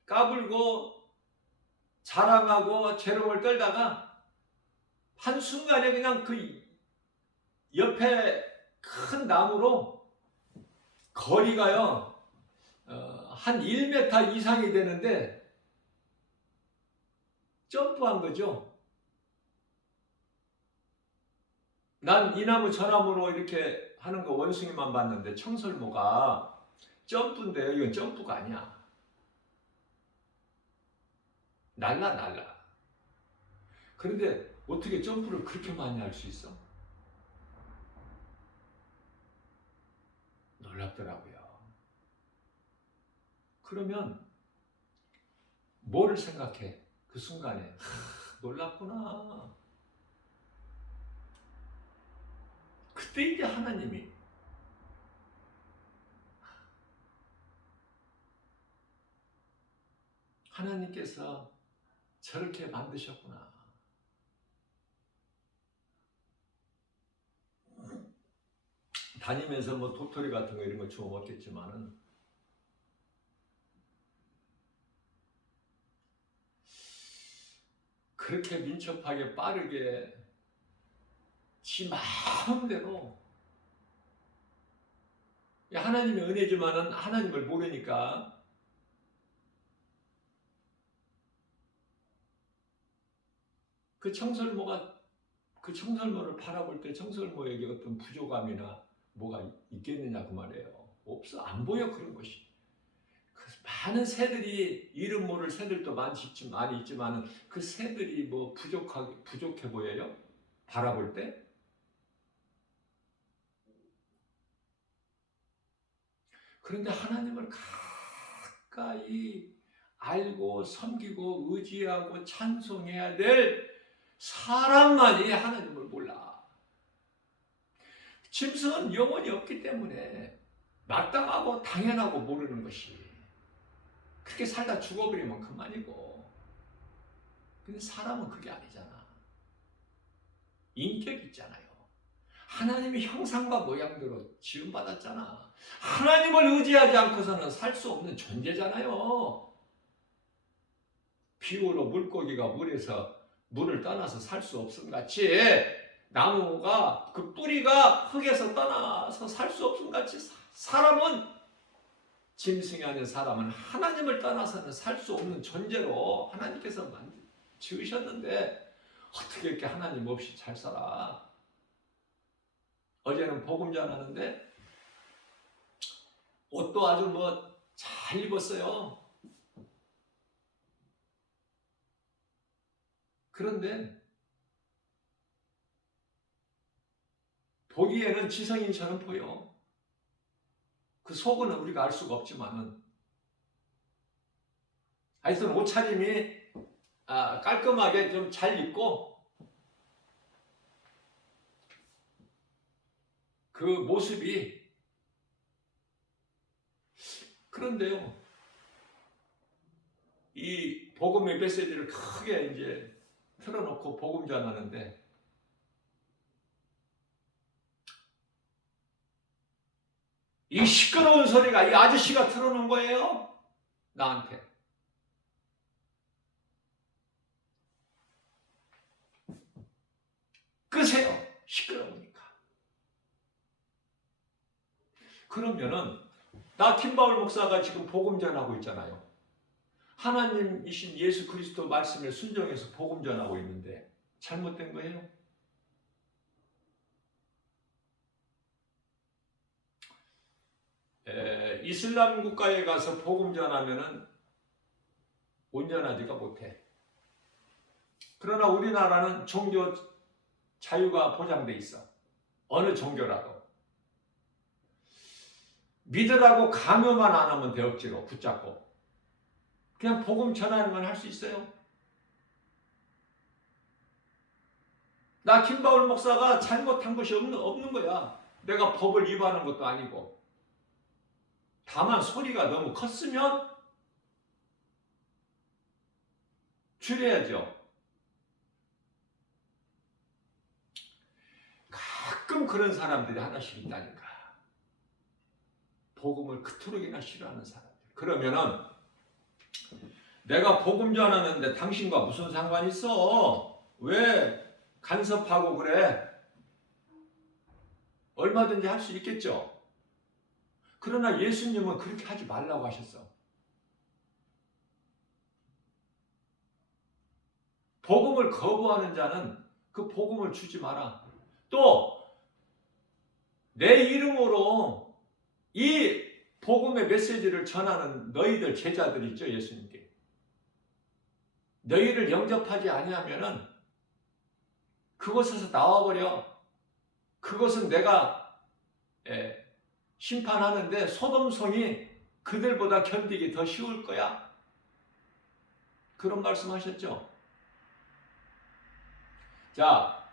까불고 자랑하고 재롱을 떨다가 한순간에 그냥 그 옆에 큰 나무로 거리가요 한 1m 이상이 되는데 점프한 거죠. 난 이 나무 저 나무로 이렇게 하는 거 원숭이만 봤는데 청설모가 점프인데요. 이건 점프가 아니야. 날라. 그런데 어떻게 점프를 그렇게 많이 할 수 있어? 놀랍더라고요. 그러면 뭐를 생각해? 그 순간에 놀랍구나. 그때 이제 하나님께서 저렇게 만드셨구나. 다니면서 뭐 도토리 같은 거 이런 거 주워 먹겠지만은 그렇게 민첩하게 빠르게 지 마음대로 하나님의 은혜지만은 하나님을 모르니까 그 청설모를 바라볼 때 청설모에게 어떤 부족함이나 뭐가 있겠느냐 그 말이에요. 없어. 안 보여 그런 것이. 많은 새들이 이름 모를 새들도 많이 있지만 그 새들이 뭐 부족해 보여요? 바라볼 때? 그런데 하나님을 가까이 알고 섬기고 의지하고 찬송해야 될 사람만이 하나님을 몰라. 짐승은 영혼이 없기 때문에 마땅하고 당연하고 모르는 것이 그렇게 살다 죽어버리면 그만이고. 근데 사람은 그게 아니잖아. 인격이 있잖아요. 하나님의 형상과 모양대로 지음받았잖아. 하나님을 의지하지 않고서는 살 수 없는 존재잖아요. 비오로 물고기가 물에서 물을 떠나서 살 수 없음 같이 나무가 그 뿌리가 흙에서 떠나서 살 수 없음 같이 사람은 짐승이 아닌 사람은 하나님을 떠나서는 살 수 없는 존재로 하나님께서 지으셨는데 어떻게 이렇게 하나님 없이 잘 살아? 어제는 복음 전하는데 옷도 아주 뭐 잘 입었어요. 그런데 보기에는 지성인처럼 보여. 그 속은 우리가 알 수가 없지만은 하여튼 옷차림이 깔끔하게 좀 잘 입고 그 모습이 그런데요. 이 복음의 메시지를 크게 이제 틀어놓고 복음 전하는데 이 시끄러운 소리가 이 아저씨가 틀어놓은 거예요. 나한테. 끄세요. 시끄러우니까. 그러면은 나 김바울 목사가 지금 복음 전하고 있잖아요. 하나님이신 예수 그리스도 말씀에 순종해서 복음 전하고 있는데 잘못된 거예요? 이슬람 국가에 가서 복음 전하면은 온전하지가 못해. 그러나 우리나라는 종교 자유가 보장돼 있어. 어느 종교라도. 믿으라고 강요만 안 하면 돼. 억지로 붙잡고. 그냥 복음 전하는 건 할 수 있어요. 나 김바울 목사가 잘못한 것이 없는 거야. 내가 법을 위반한 것도 아니고. 다만 소리가 너무 컸으면 줄여야죠. 가끔 그런 사람들이 하나씩 있다니까. 복음을 그토록이나 싫어하는 사람들. 그러면은 내가 복음 전하는데 당신과 무슨 상관이 있어? 왜 간섭하고 그래? 얼마든지 할 수 있겠죠. 그러나 예수님은 그렇게 하지 말라고 하셨어. 복음을 거부하는 자는 그 복음을 주지 마라. 또 내 이름으로 이 복음의 메시지를 전하는 너희들 제자들 있죠, 예수님께. 너희를 영접하지 아니하면은 그곳에서 나와버려. 그것은 내가 심판하는데 소돔성이 그들보다 견디기 더 쉬울 거야. 그런 말씀하셨죠. 자,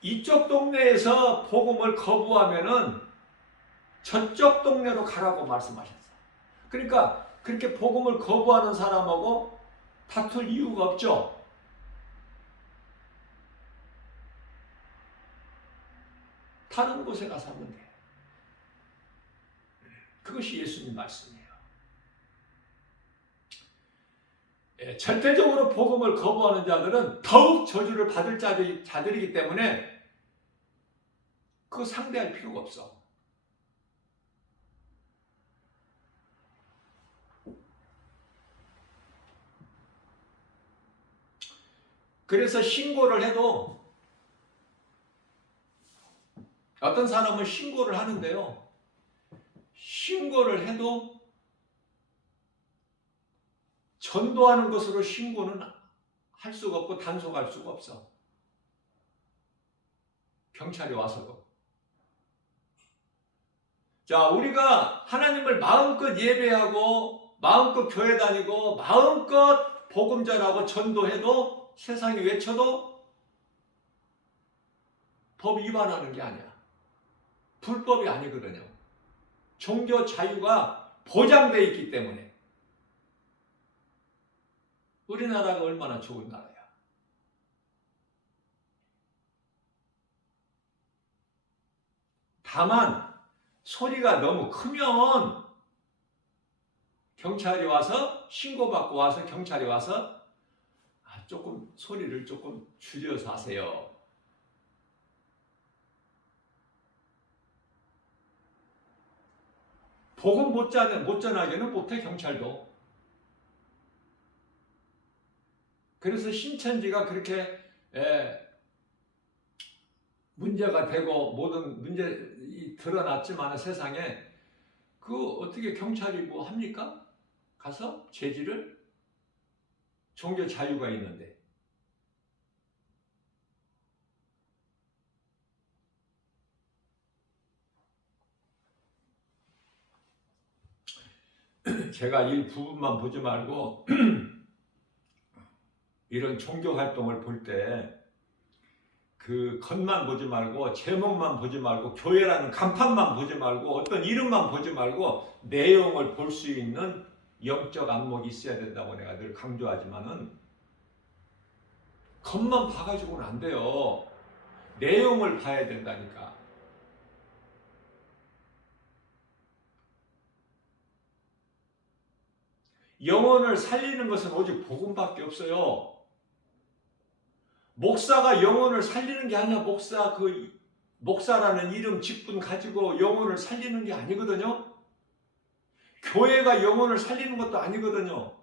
이쪽 동네에서 복음을 거부하면은 저쪽 동네로 가라고 말씀하셨어. 그러니까 그렇게 복음을 거부하는 사람하고 다툴 이유가 없죠. 다른 곳에 가서 하면 돼. 그것이 예수님 말씀이에요. 절대적으로 복음을 거부하는 자들은 더욱 저주를 받을 자들이기 때문에 그거 상대할 필요가 없어. 그래서 신고를 해도 어떤 사람은 신고를 하는데요. 신고를 해도 전도하는 것으로 신고는 할 수가 없고 단속할 수가 없어. 경찰이 와서도. 자, 우리가 하나님을 마음껏 예배하고 마음껏 교회 다니고 마음껏 복음 전하고 전도해도 세상이 외쳐도 법 위반하는 게 아니야. 불법이 아니거든요. 종교 자유가 보장되어 있기 때문에. 우리나라가 얼마나 좋은 나라야. 다만 소리가 너무 크면 경찰이 와서 신고받고 와서 경찰이 와서 조금 소리를 조금 줄여서 하세요. 복음 못 전하게는 못해 경찰도. 그래서 신천지가 그렇게 문제가 되고 모든 문제 드러났지만 세상에 그 어떻게 경찰이 뭐 합니까? 가서 제지를 종교 자유가 있는데. 제가 일부분만 보지 말고 이런 종교 활동을 볼 때 그 겉만 보지 말고 제목만 보지 말고 교회라는 간판만 보지 말고 어떤 이름만 보지 말고 내용을 볼 수 있는 영적 안목이 있어야 된다고 내가 늘 강조하지만은 겉만 봐가지고는 안 돼요. 내용을 봐야 된다니까. 영혼을 살리는 것은 오직 복음밖에 없어요. 목사가 영혼을 살리는 게 아니라 목사 그 목사라는 이름 직분 가지고 영혼을 살리는 게 아니거든요. 교회가 영혼을 살리는 것도 아니거든요.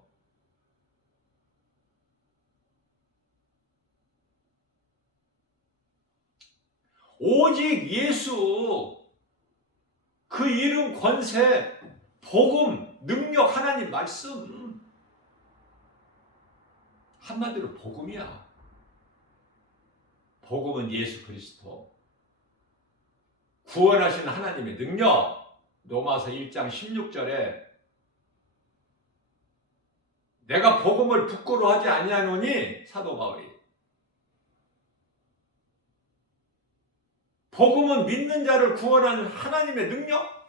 오직 예수, 그 이름, 권세, 복음, 능력, 하나님 말씀, 한마디로 복음이야. 복음은 예수 그리스도, 구원하신 하나님의 능력. 로마서 1장 16절에 내가 복음을 부끄러워하지 아니하노니, 사도 바울이, 복음은 믿는 자를 구원하는 하나님의 능력.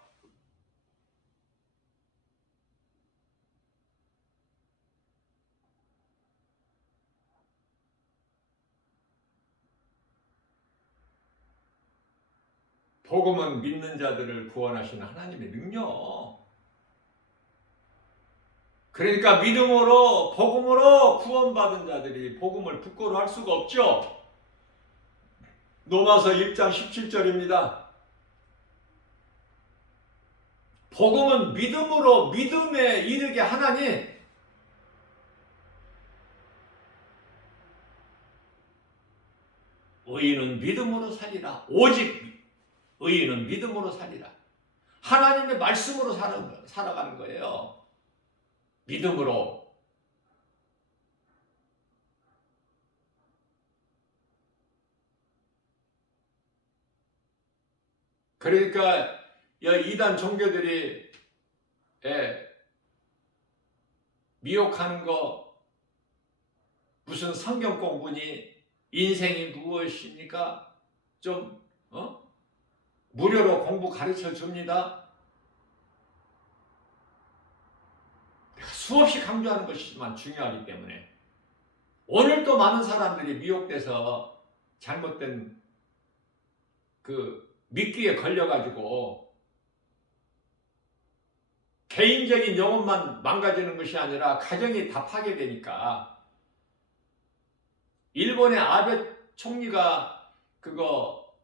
복음은 믿는 자들을 구원하시는 하나님의 능력. 그러니까 믿음으로, 복음으로 구원받은 자들이 복음을 부끄러워할 수가 없죠. 로마서 1장 17절입니다. 복음은 믿음으로, 믿음에 이르게 하나니, 의인은 믿음으로 살리라. 오직 의인은 믿음으로 살리라. 하나님의 말씀으로 살아가는 거예요. 믿음으로. 그러니까 이단 종교들이 미혹하는 거, 무슨 성경 공부니, 인생이 무엇입니까? 좀 무료로 공부 가르쳐 줍니다. 내가 수없이 강조하는 것이지만 중요하기 때문에 오늘도 많은 사람들이 미혹돼서 잘못된 그 미끼에 걸려가지고 개인적인 영혼만 망가지는 것이 아니라 가정이 다 파괴되니까. 일본의 아베 총리가 그거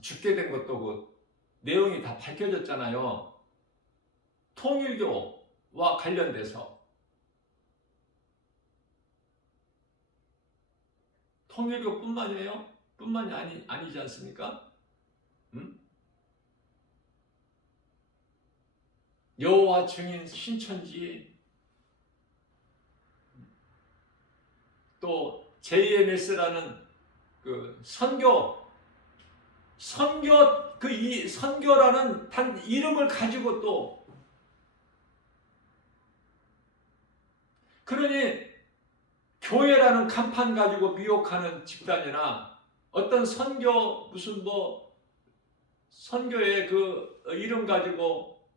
죽게 된 것도 그 내용이 다 밝혀졌잖아요. 통일교와 관련돼서. 통일교뿐만이 아니지 않습니까? 여호와 증인 신천지, 또 JMS라는 그 이 선교라는 단 이름을 가지고 또, 그러니 교회라는 간판 가지고 미혹하는 집단이나 어떤 선교, 무슨 선교의 그 이름 가지고,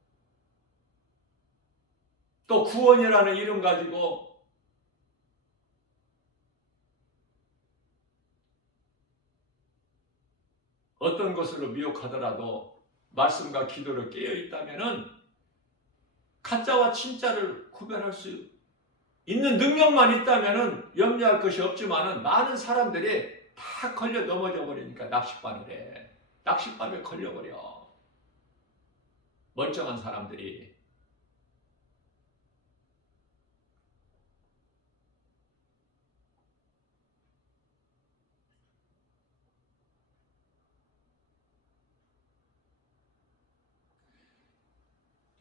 또 구원이라는 이름 가지고 어떤 것으로 미혹하더라도 말씀과 기도를 깨어 있다면은 가짜와 진짜를 구별할 수 있는 능력만 있다면은 염려할 것이 없지만은, 많은 사람들이 다 걸려 넘어져 버리니까 낚싯바늘에 걸려버려. 멀쩡한 사람들이.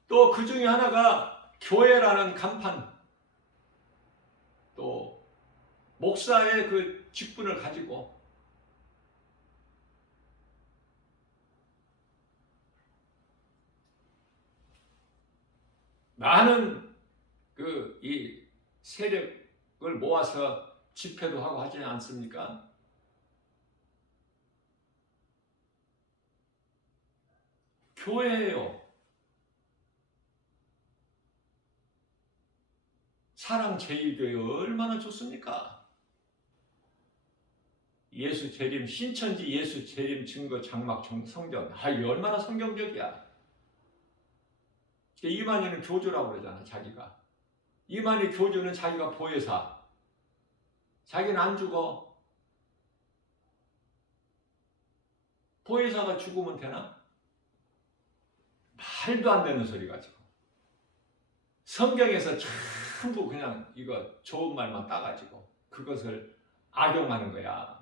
또 그 중에 하나가 교회라는 간판, 또 목사의 그 직분을 가지고 많은 이 세력을 모아서 집회도 하고 하지 않습니까? 교회예요. 사랑 제1교회 얼마나 좋습니까? 예수 재림, 신천지 예수 재림 증거 장막 성전. 이게 얼마나 성경적이야. 이만희는 교주라고 그러잖아, 자기가. 이만희 교주는 자기가 보혜사. 자기는 안 죽어. 보혜사가 죽으면 되나? 말도 안 되는 소리 가지고. 성경에서 전부 그냥 이거 좋은 말만 따가지고 그것을 악용하는 거야.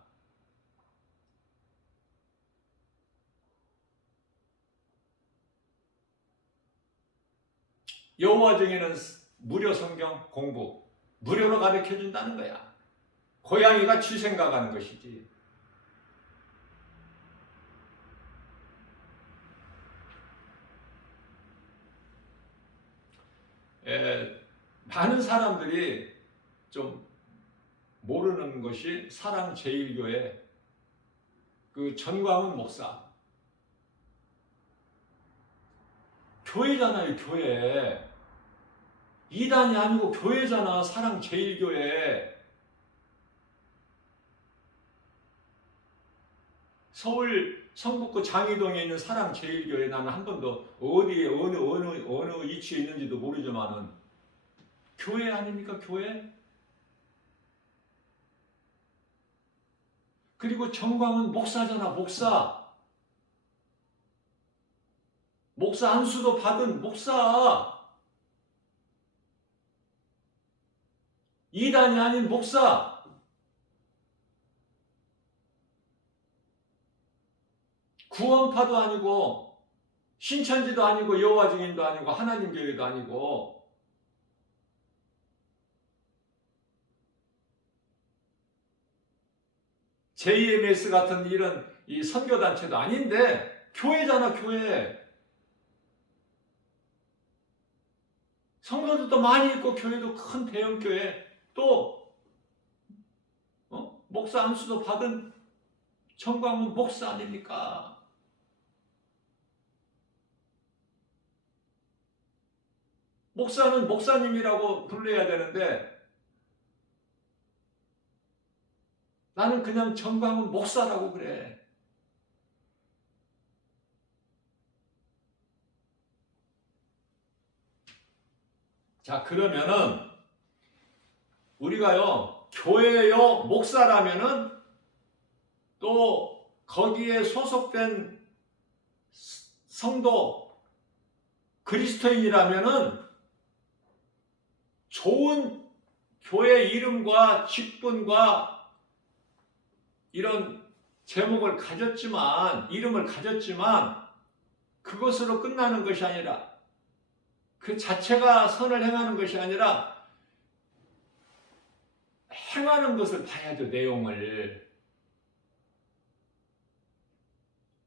여호와 중에는 무료 성경 공부 무료로 가르쳐준다는 거야. 고양이가 쥐 생각하는 것이지. 많은 사람들이 좀 모르는 것이 사랑제일교회 그 전광훈 목사 교회잖아요. 교회 이단이 아니고 교회잖아. 사랑제일교회. 서울 성북구 장이동에 있는 사랑제일교회 나는 한 번도 어디에 어느 위치에 있는지도 모르지만은 교회 아닙니까? 교회? 그리고 정광은 목사잖아. 목사 안수도 받은 목사. 이단이 아닌 목사. 구원파도 아니고 신천지도 아니고 여호와 증인도 아니고 하나님 교회도 아니고 JMS 같은 이런 이 선교단체도 아닌데 교회잖아. 교회. 성도들도 많이 있고 교회도 큰 대형교회 또 목사 안수도 받은 정광훈 목사 아닙니까? 목사는 목사님이라고 불러야 되는데 나는 그냥 정광훈 목사라고 그래. 자, 그러면은 우리가요 교회요 목사라면은 또 거기에 소속된 성도 그리스도인이라면은 좋은 교회 이름과 직분과 이런 제목을 가졌지만 이름을 가졌지만 그것으로 끝나는 것이 아니라 그 자체가 선을 행하는 것이 아니라 행하는 것을 봐야죠. 내용을.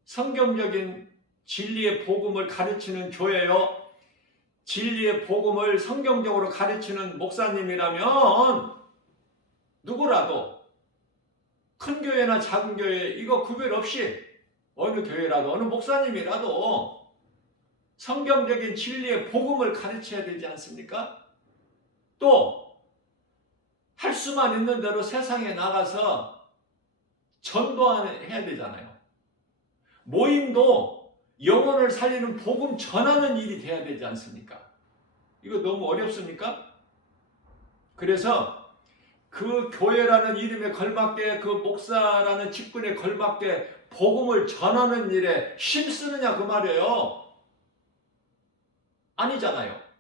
성경적인 진리의 복음을 가르치는 교회요. 진리의 복음을 성경적으로 가르치는 목사님이라면 누구라도 큰 교회나 작은 교회 이거 구별 없이 어느 교회라도 어느 목사님이라도 성경적인 진리의 복음을 가르쳐야 되지 않습니까? 또 할 수만 있는 대로 세상에 나가서 전도해야 되잖아요. 모임도 영혼을 살리는 복음 전하는 일이 돼야 되지 않습니까? 이거 너무 어렵습니까? 그래서 그 교회라는 이름에 걸맞게 그 목사라는 직분에 걸맞게 복음을 전하는 일에 힘쓰느냐 그 말이에요. 아니잖아요.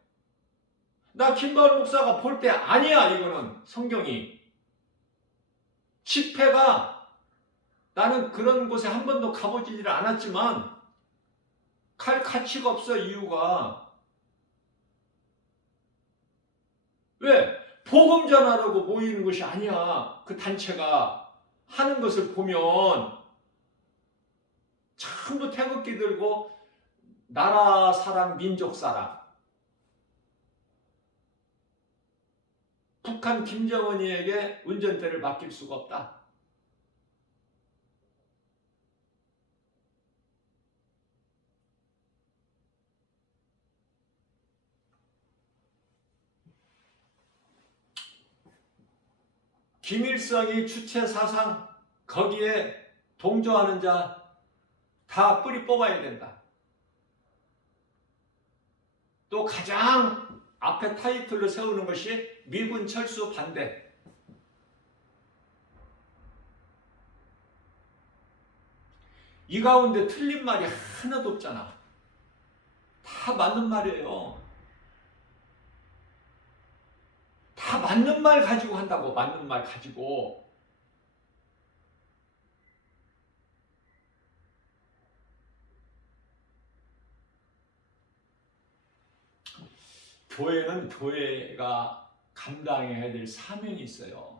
나 김바울 목사가 볼 때 아니야. 이거는 성경이. 집회가 나는 그런 곳에 한 번도 가보지를 않았지만 갈 가치가 없어. 이유가 왜? 복음 전하려고 모이는 것이 아니야. 그 단체가 하는 것을 보면 전부 태극기 들고 나라 사랑 민족 사랑 북한 김정은이에게 운전대를 맡길 수가 없다. 김일성이 주체 사상 거기에 동조하는 자 다 뿌리 뽑아야 된다. 또 가장 앞에 타이틀로 세우는 것이 미군 철수 반대. 이 가운데 틀린 말이 하나도 없잖아. 다 맞는 말이에요. 다 맞는 말 가지고 한다고. 맞는 말 가지고. 교회는 교회가 감당해야 될 사명이 있어요.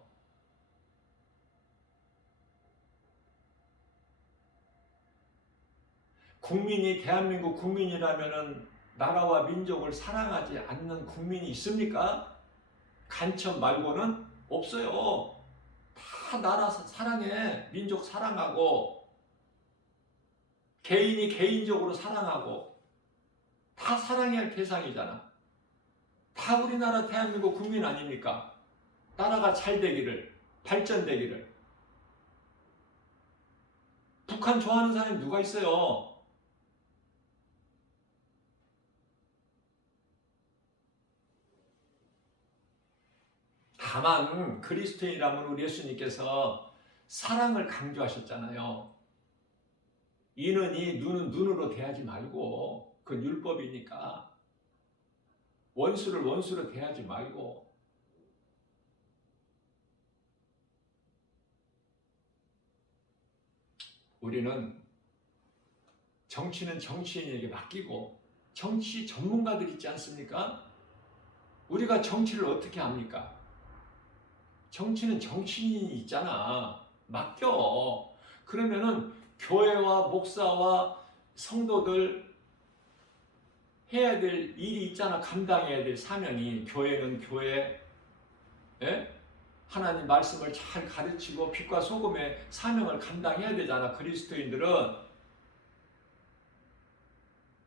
국민이 대한민국 국민이라면은 나라와 민족을 사랑하지 않는 국민이 있습니까? 간첩 말고는 없어요. 다 나라 사랑해. 민족 사랑하고 개인이 개인적으로 사랑하고 다 사랑해야 할 대상이잖아. 다 우리나라 대한민국 국민 아닙니까? 나라가 잘 되기를, 발전되기를. 북한 좋아하는 사람이 누가 있어요? 다만 그리스도인이라면 우리 예수님께서 사랑을 강조하셨잖아요. 이는 이, 눈은 눈으로 대하지 말고, 그건 율법이니까 원수를 원수로 대하지 말고. 우리는 정치는 정치인에게 맡기고 정치 전문가들 있지 않습니까? 우리가 정치를 어떻게 합니까? 정치는 정치인이 있잖아. 맡겨. 그러면은 교회와 목사와 성도들 해야 될 일이 있잖아. 감당해야 될 사명이. 교회는 교회, 예? 하나님 말씀을 잘 가르치고 빛과 소금의 사명을 감당해야 되잖아. 그리스도인들은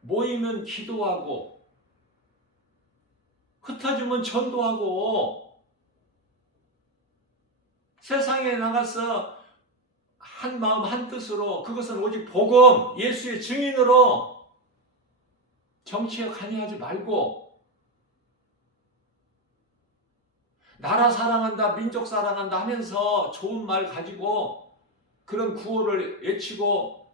모이면 기도하고 흩어지면 전도하고 세상에 나가서 한 마음 한 뜻으로, 그것은 오직 복음, 예수의 증인으로 정치에 관여하지 말고 나라 사랑한다, 민족 사랑한다 하면서 좋은 말 가지고 그런 구호를 외치고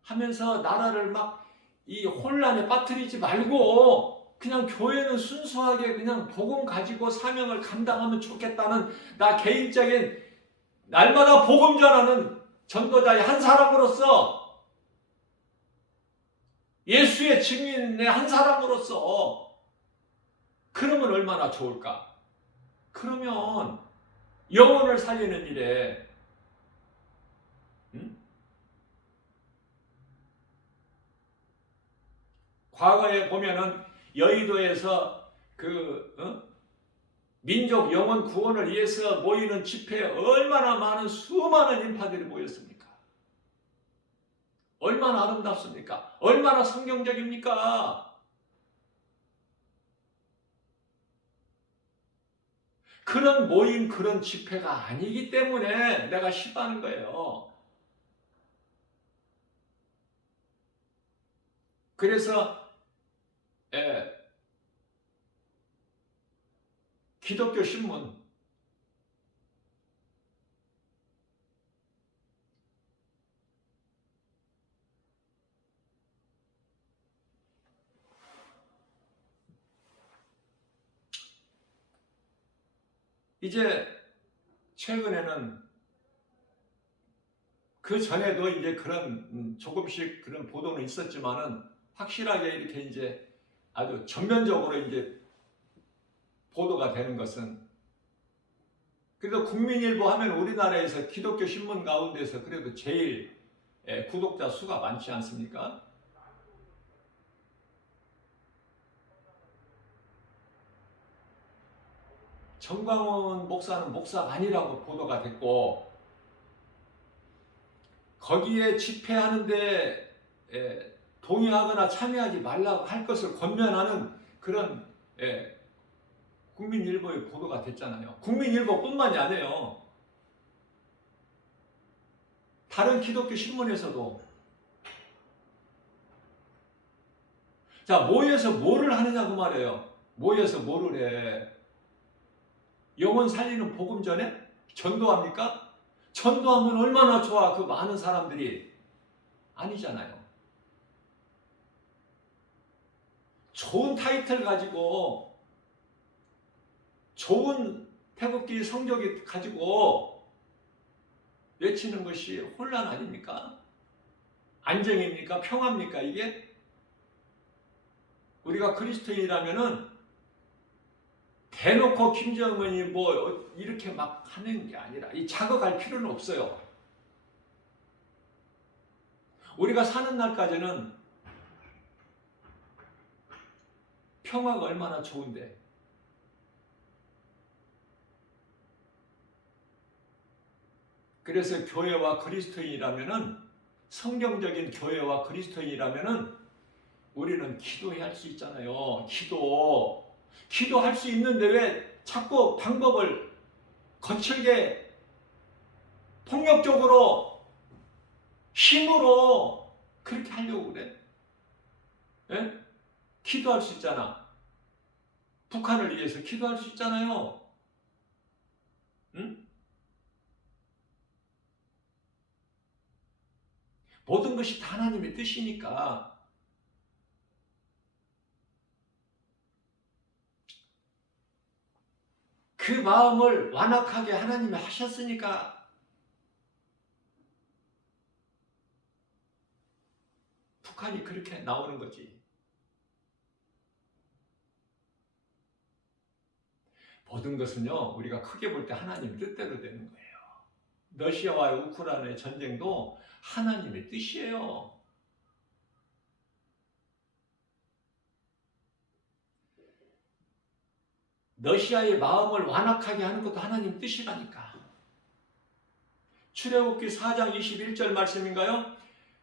하면서 나라를 막 이 혼란에 빠뜨리지 말고 그냥 교회는 순수하게 그냥 복음 가지고 사명을 감당하면 좋겠다는, 나 개인적인 날마다 복음 전하는 전도자의 한 사람으로서, 예수의 증인의 한 사람으로서 그러면 얼마나 좋을까? 그러면 영혼을 살리는 일에, 과거에 보면은 여의도에서 민족 영혼 구원을 위해서 모이는 집회에 얼마나 많은 수많은 인파들이 모였습니까? 얼마나 아름답습니까? 얼마나 성경적입니까? 그런 모임, 그런 집회가 아니기 때문에 내가 싫어하는 거예요. 그래서 기독교 신문, 이제 최근에는, 그 전에도 이제 그런 조금씩 그런 보도는 있었지만은 확실하게 이렇게 이제 아주 전면적으로 이제 보도가 되는 것은, 그래도 국민일보 하면 우리나라에서 기독교 신문 가운데서 그래도 제일 구독자 수가 많지 않습니까? 정광훈 목사는 목사가 아니라고 보도가 됐고, 거기에 집회하는데 동의하거나 참여하지 말라고 할 것을 권면하는 그런 국민일보의 보도가 됐잖아요. 국민일보뿐만이 아니에요. 다른 기독교 신문에서도. 자, 모여서 뭐를 하느냐고 말이에요. 모여서 뭐를 해? 영혼 살리는 복음 전에 전도합니까? 전도하면 얼마나 좋아, 그 많은 사람들이. 아니잖아요. 좋은 타이틀 가지고 좋은 태극기 성적이 가지고 외치는 것이 혼란 아닙니까? 안정입니까? 평화입니까? 이게? 우리가 그리스도인이라면은 대놓고 김정은이 뭐 이렇게 막 하는 게 아니라 이 자극할 필요는 없어요. 우리가 사는 날까지는 평화가 얼마나 좋은데. 그래서 교회와 그리스도인이라면은, 성경적인 교회와 그리스도인이라면은 우리는 기도해야 할 수 있잖아요. 기도할 수 있는데 왜 자꾸 방법을 거칠게 폭력적으로 힘으로 그렇게 하려고 그래? 예? 기도할 수 있잖아. 북한을 위해서 기도할 수 있잖아요. 응? 모든 것이 다 하나님의 뜻이니까. 그 마음을 완악하게 하나님이 하셨으니까 북한이 그렇게 나오는 거지. 모든 것은요, 우리가 크게 볼 때 하나님 뜻대로 되는 거예요. 러시아와 우크라이나의 전쟁도 하나님의 뜻이에요. 러시아의 마음을 완악하게 하는 것도 하나님 뜻이라니까. 출애굽기 4장 21절 말씀인가요?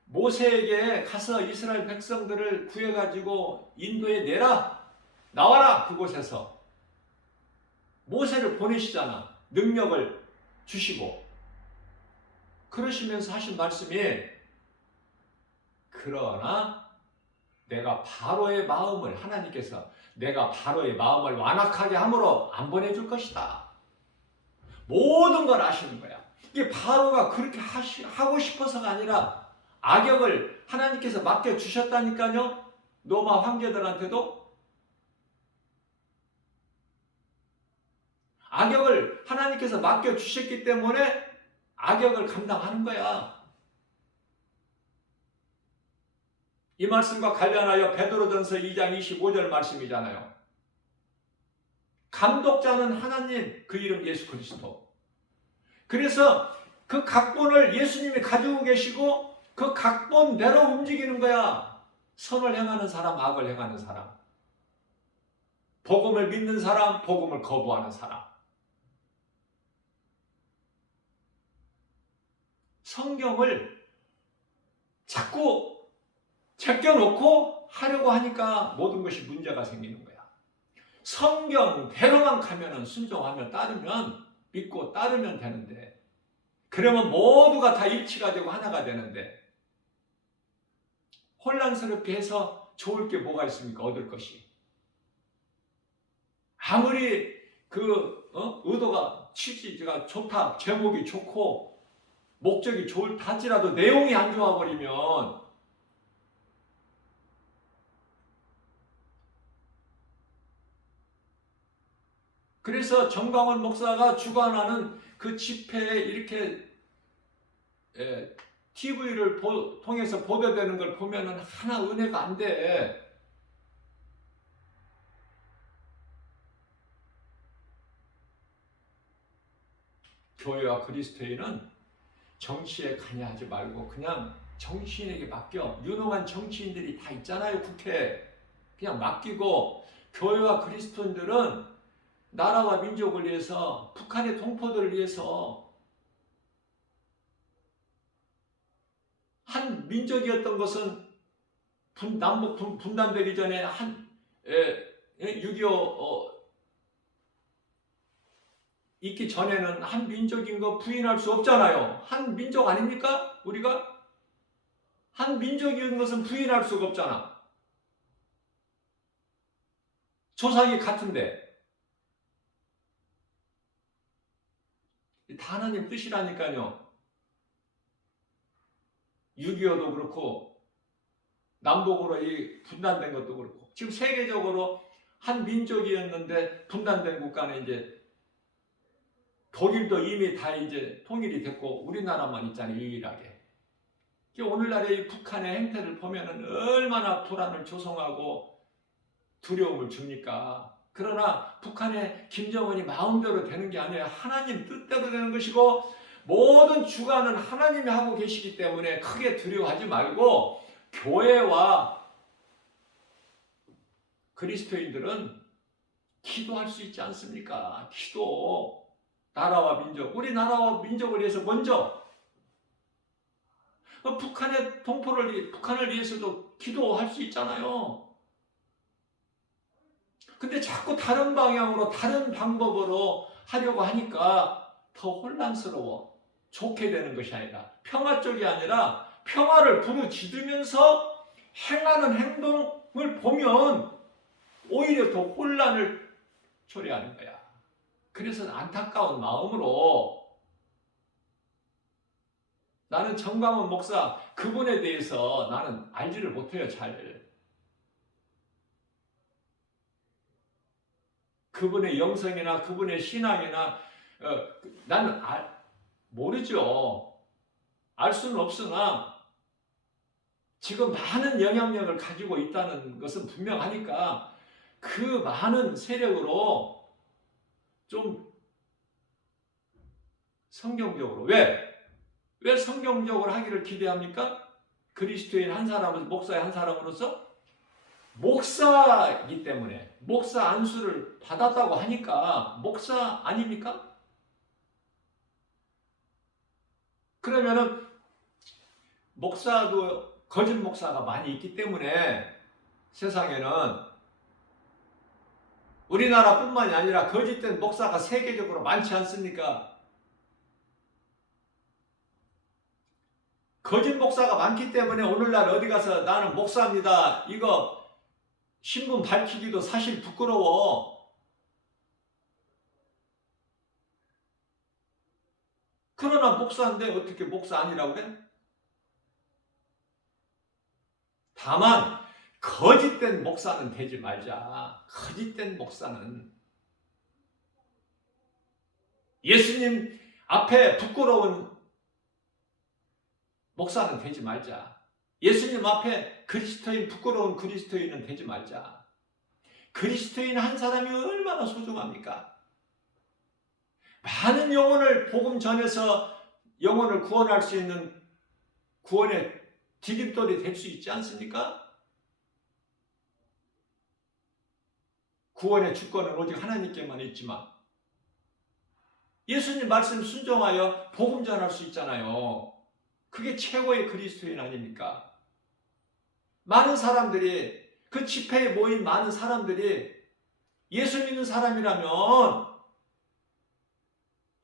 모세에게 가서 이스라엘 백성들을 구해가지고 인도에 내라, 나와라, 그곳에서. 모세를 보내시잖아. 능력을 주시고. 그러시면서 하신 말씀이, 그러나 내가 바로의 마음을, 하나님께서 내가 바로의 마음을 완악하게 함으로 안 보내줄 것이다. 모든 걸 아시는 거야. 이게 바로가 그렇게 하고 싶어서가 아니라 악역을 하나님께서 맡겨주셨다니까요. 로마 황제들한테도 악역을 하나님께서 맡겨주셨기 때문에 악역을 감당하는 거야. 이 말씀과 관련하여 베드로전서 2장 25절 말씀이잖아요. 감독자는 하나님, 그 이름 예수 그리스도. 그래서 그 각본을 예수님이 가지고 계시고 그 각본대로 움직이는 거야. 선을 행하는 사람, 악을 행하는 사람. 복음을 믿는 사람, 복음을 거부하는 사람. 성경을 자꾸 제껴놓고 하려고 하니까 모든 것이 문제가 생기는 거야. 성경대로만 가면은, 순종하면, 따르면, 믿고 따르면 되는데, 그러면 모두가 다 일치가 되고 하나가 되는데, 혼란스럽게 해서 좋을 게 뭐가 있습니까? 얻을 것이. 아무리 의도가, 취지가 좋다, 제목이 좋고 목적이 좋다 할지라도 내용이 안 좋아 버리면 그래서 정광훈 목사가 주관하는 그 집회에 이렇게 TV를 통해서 보도되는 걸 보면은 하나 은혜가 안 돼. 교회와 그리스도인은 정치에 관여하지 말고 그냥 정치인에게 맡겨. 유능한 정치인들이 다 있잖아요, 국회에. 그냥 맡기고, 교회와 그리스도인들은 나라와 민족을 위해서, 북한의 동포들을 위해서, 한 민족이었던 것은 남북 분단되기 전에 6.25 있기 전에는 한 민족인 거 부인할 수 없잖아요. 한 민족 아닙니까? 우리가? 한 민족인 것은 부인할 수가 없잖아. 조상이 같은데. 다 하나님 뜻이라니까요. 6.25도 그렇고 남북으로 이 분단된 것도 그렇고 지금 세계적으로 한 민족이었는데 분단된 국가는 이제 독일도 이미 다 이제 통일이 됐고 우리나라만 있잖아요. 유일하게. 오늘날의 이 북한의 행태를 보면은 얼마나 불안을 조성하고 두려움을 줍니까? 그러나 북한의 김정은이 마음대로 되는 게 아니라 하나님 뜻대로 되는 것이고 모든 주관은 하나님이 하고 계시기 때문에 크게 두려워하지 말고 교회와 그리스도인들은 기도할 수 있지 않습니까? 기도. 나라와 민족. 우리 나라와 민족을 위해서 먼저 북한의 북한을 위해서도 기도할 수 있잖아요. 근데 자꾸 다른 방향으로 다른 방법으로 하려고 하니까 더 혼란스러워. 좋게 되는 것이 아니라 평화 쪽이 아니라 평화를 부르짖으면서 행하는 행동을 보면 오히려 더 혼란을 초래하는 거야. 그래서 안타까운 마음으로 나는 정광훈 목사 그분에 대해서 나는 알지를 못해요. 잘. 그분의 영성이나 그분의 신앙이나 나는 모르죠. 알 수는 없으나 지금 많은 영향력을 가지고 있다는 것은 분명하니까 그 많은 세력으로 좀 성경적으로 왜 성경적으로 하기를 기대합니까? 그리스도인 한 사람은 목사의 한 사람으로서 목사이기 때문에 목사 안수를 받았다고 하니까 목사 아닙니까? 그러면은 목사도 거짓 목사가 많이 있기 때문에 세상에는 우리나라뿐만이 아니라 거짓된 목사가 세계적으로 많지 않습니까? 거짓 목사가 많기 때문에 오늘날 어디 가서 나는 목사입니다. 이거 신분 밝히기도 사실 부끄러워. 그러나 목사인데 어떻게 목사 아니라고 그래? 다만 거짓된 목사는 되지 말자. 거짓된 목사는 예수님 앞에 부끄러운 목사는 되지 말자. 예수님 앞에 부끄러운 그리스도인은 되지 말자. 그리스도인 한 사람이 얼마나 소중합니까? 많은 영혼을 복음 전해서 영혼을 구원할 수 있는 구원의 디딤돌이 될 수 있지 않습니까? 구원의 주권은 오직 하나님께만 있지만 예수님 말씀 순종하여 복음 전할 수 있잖아요. 그게 최고의 그리스도인 아닙니까? 많은 사람들이 그 집회에 모인 많은 사람들이 예수 믿는 사람이라면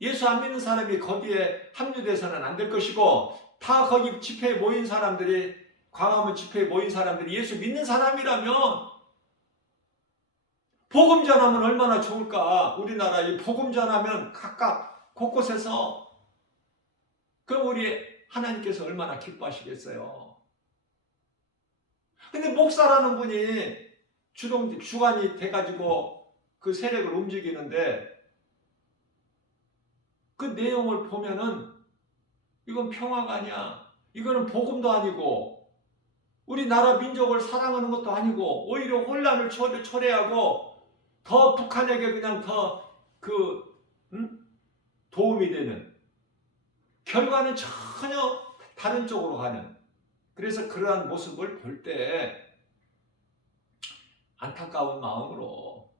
예수 안 믿는 사람이 거기에 합류돼서는 안 될 것이고 다 거기 집회에 모인 사람들이 광화문 집회에 모인 사람들이 예수 믿는 사람이라면 복음 전하면 얼마나 좋을까? 우리나라 이 복음 전하면 각각 곳곳에서 그럼 우리 하나님께서 얼마나 기뻐하시겠어요? 근데 목사라는 분이 주관이 돼가지고 그 세력을 움직이는데 그 내용을 보면은 이건 평화가 아니야. 이거는 복음도 아니고 우리나라 민족을 사랑하는 것도 아니고 오히려 혼란을 초래하고 더 북한에게 그냥 더 도움이 되는 결과는 전혀 다른 쪽으로 가는 그래서 그러한 모습을 볼 때 안타까운 마음으로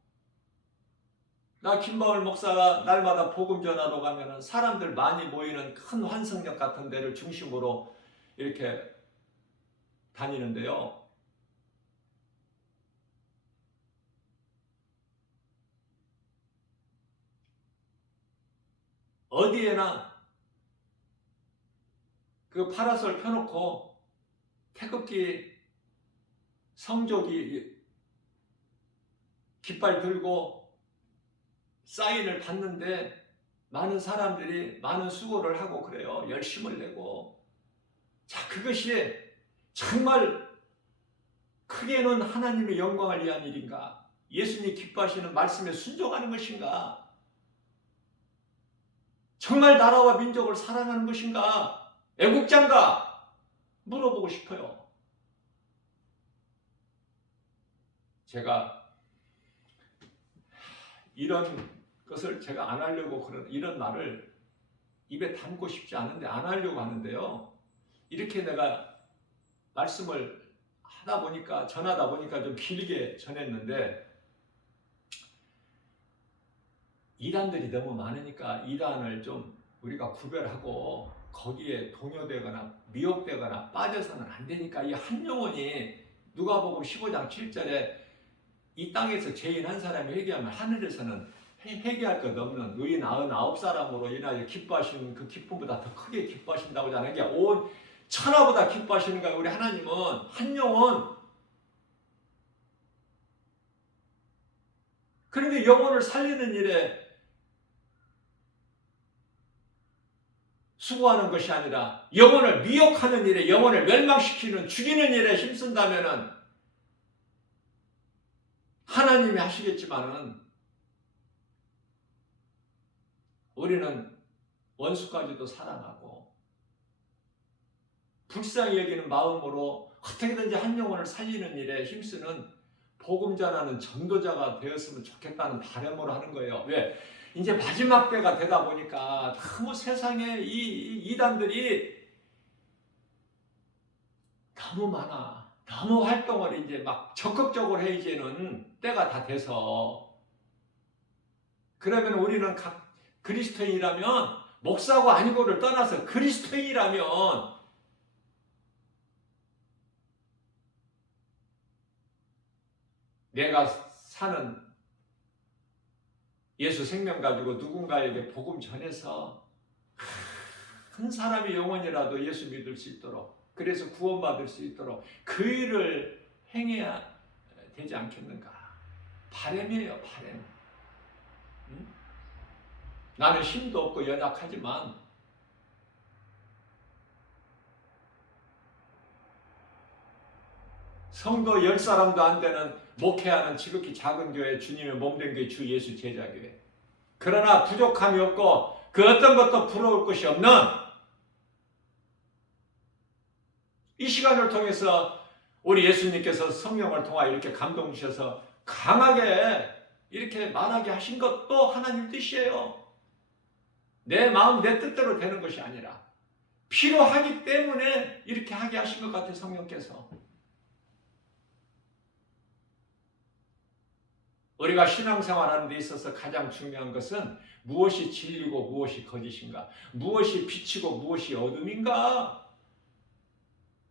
나 김바울 목사가 날마다 복음 전하러 가면은 사람들 많이 모이는 큰 환승역 같은 데를 중심으로 이렇게 다니는데요. 어디에나 그 파라솔 펴놓고 태극기 성조기 깃발 들고 사인을 받는데 많은 사람들이 많은 수고를 하고 그래요. 열심을 내고. 자, 그것이 정말 크게는 하나님의 영광을 위한 일인가? 예수님이 기뻐하시는 말씀에 순종하는 것인가? 정말 나라와 민족을 사랑하는 것인가? 애국자인가? 물어보고 싶어요. 제가 이런 것을 제가 안 하려고 이런 말을 입에 담고 싶지 않은데 안 하려고 하는데요. 이렇게 내가 말씀을 전하다 보니까 좀 길게 전했는데 이단들이 너무 많으니까 이단을 좀 우리가 구별하고 거기에 동요되거나 미혹되거나 빠져서는 안 되니까 이 한 영혼이 누가복음 15장 7절에 이 땅에서 죄인 한 사람이 회개하면 하늘에서는 회개할 것 없는 의인 99사람으로 인하여 기뻐하시는 그 기쁨보다 더 크게 기뻐하신다고 하잖아요. 그러니까 온 천하보다 기뻐하시는 거예요. 우리 하나님은 한 영혼. 그런데 영혼을 살리는 일에 수고하는 것이 아니라 영혼을 미혹하는 일에, 영혼을 멸망시키는 죽이는 일에 힘쓴다면은 하나님이 하시겠지만은 우리는 원수까지도 사랑하고 불쌍히 여기는 마음으로 어떻게든지 한 영혼을 살리는 일에 힘쓰는 복음 전하는 전도자가 되었으면 좋겠다는 바람으로 하는 거예요. 왜? 이제 마지막 때가 되다 보니까 너무 세상에 이 이단들이 너무 많아. 너무 활동을 이제 막 적극적으로 해 이제는 때가 다 돼서. 그러면 우리는 각 그리스도인이라면 목사고 아니고를 떠나서 그리스도인이라면 내가 사는 예수 생명 가지고 누군가에게 복음 전해서 한 사람의 영혼이라도 예수 믿을 수 있도록, 그래서 구원받을 수 있도록 그 일을 행해야 되지 않겠는가? 바람이에요, 바람. 응? 나는 힘도 없고 연약하지만 성도 10사람도 안 되는 목회하는 지극히 작은 교회, 주님의 몸된 교회, 주 예수 제자교회. 그러나 부족함이 없고 그 어떤 것도 부러울 것이 없는 이 시간을 통해서 우리 예수님께서 성령을 통하여 이렇게 감동 주셔서 강하게 이렇게 말하게 하신 것도 하나님 뜻이에요. 내 마음 내 뜻대로 되는 것이 아니라 필요하기 때문에 이렇게 하게 하신 것 같아요. 성령께서. 우리가 신앙생활하는 데 있어서 가장 중요한 것은 무엇이 진리고 무엇이 거짓인가, 무엇이 빛이고 무엇이 어둠인가,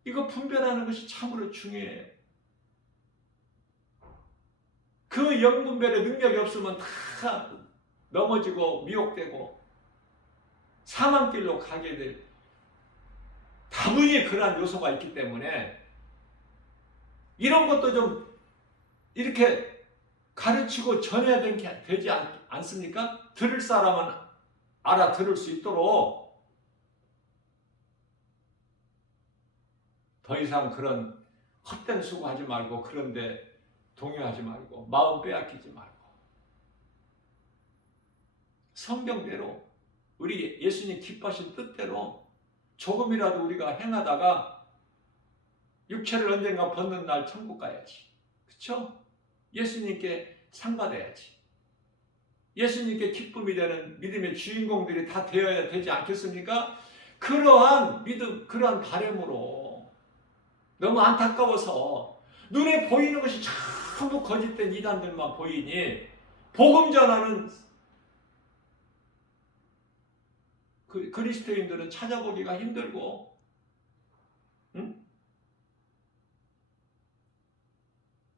이거 분별하는 것이 참으로 중요해요. 그 영분별의 능력이 없으면 다 넘어지고 미혹되고 사망길로 가게 될 다분히 그러한 요소가 있기 때문에 이런 것도 좀 이렇게 가르치고 전해야 되지 않습니까? 들을 사람은 알아들을 수 있도록. 더 이상 그런 헛된 수고하지 말고 그런데 동요하지 말고 마음 빼앗기지 말고 성경대로 우리 예수님 기뻐하신 뜻대로 조금이라도 우리가 행하다가 육체를 언젠가 벗는 날 천국 가야지. 그렇죠? 예수님께 상 받아야지. 예수님께 기쁨이 되는 믿음의 주인공들이 다 되어야 되지 않겠습니까? 그러한 믿음, 그러한 바람으로 너무 안타까워서 눈에 보이는 것이 전부 거짓된 이단들만 보이니 복음 전하는 그리스도인들은 찾아보기가 힘들고, 응?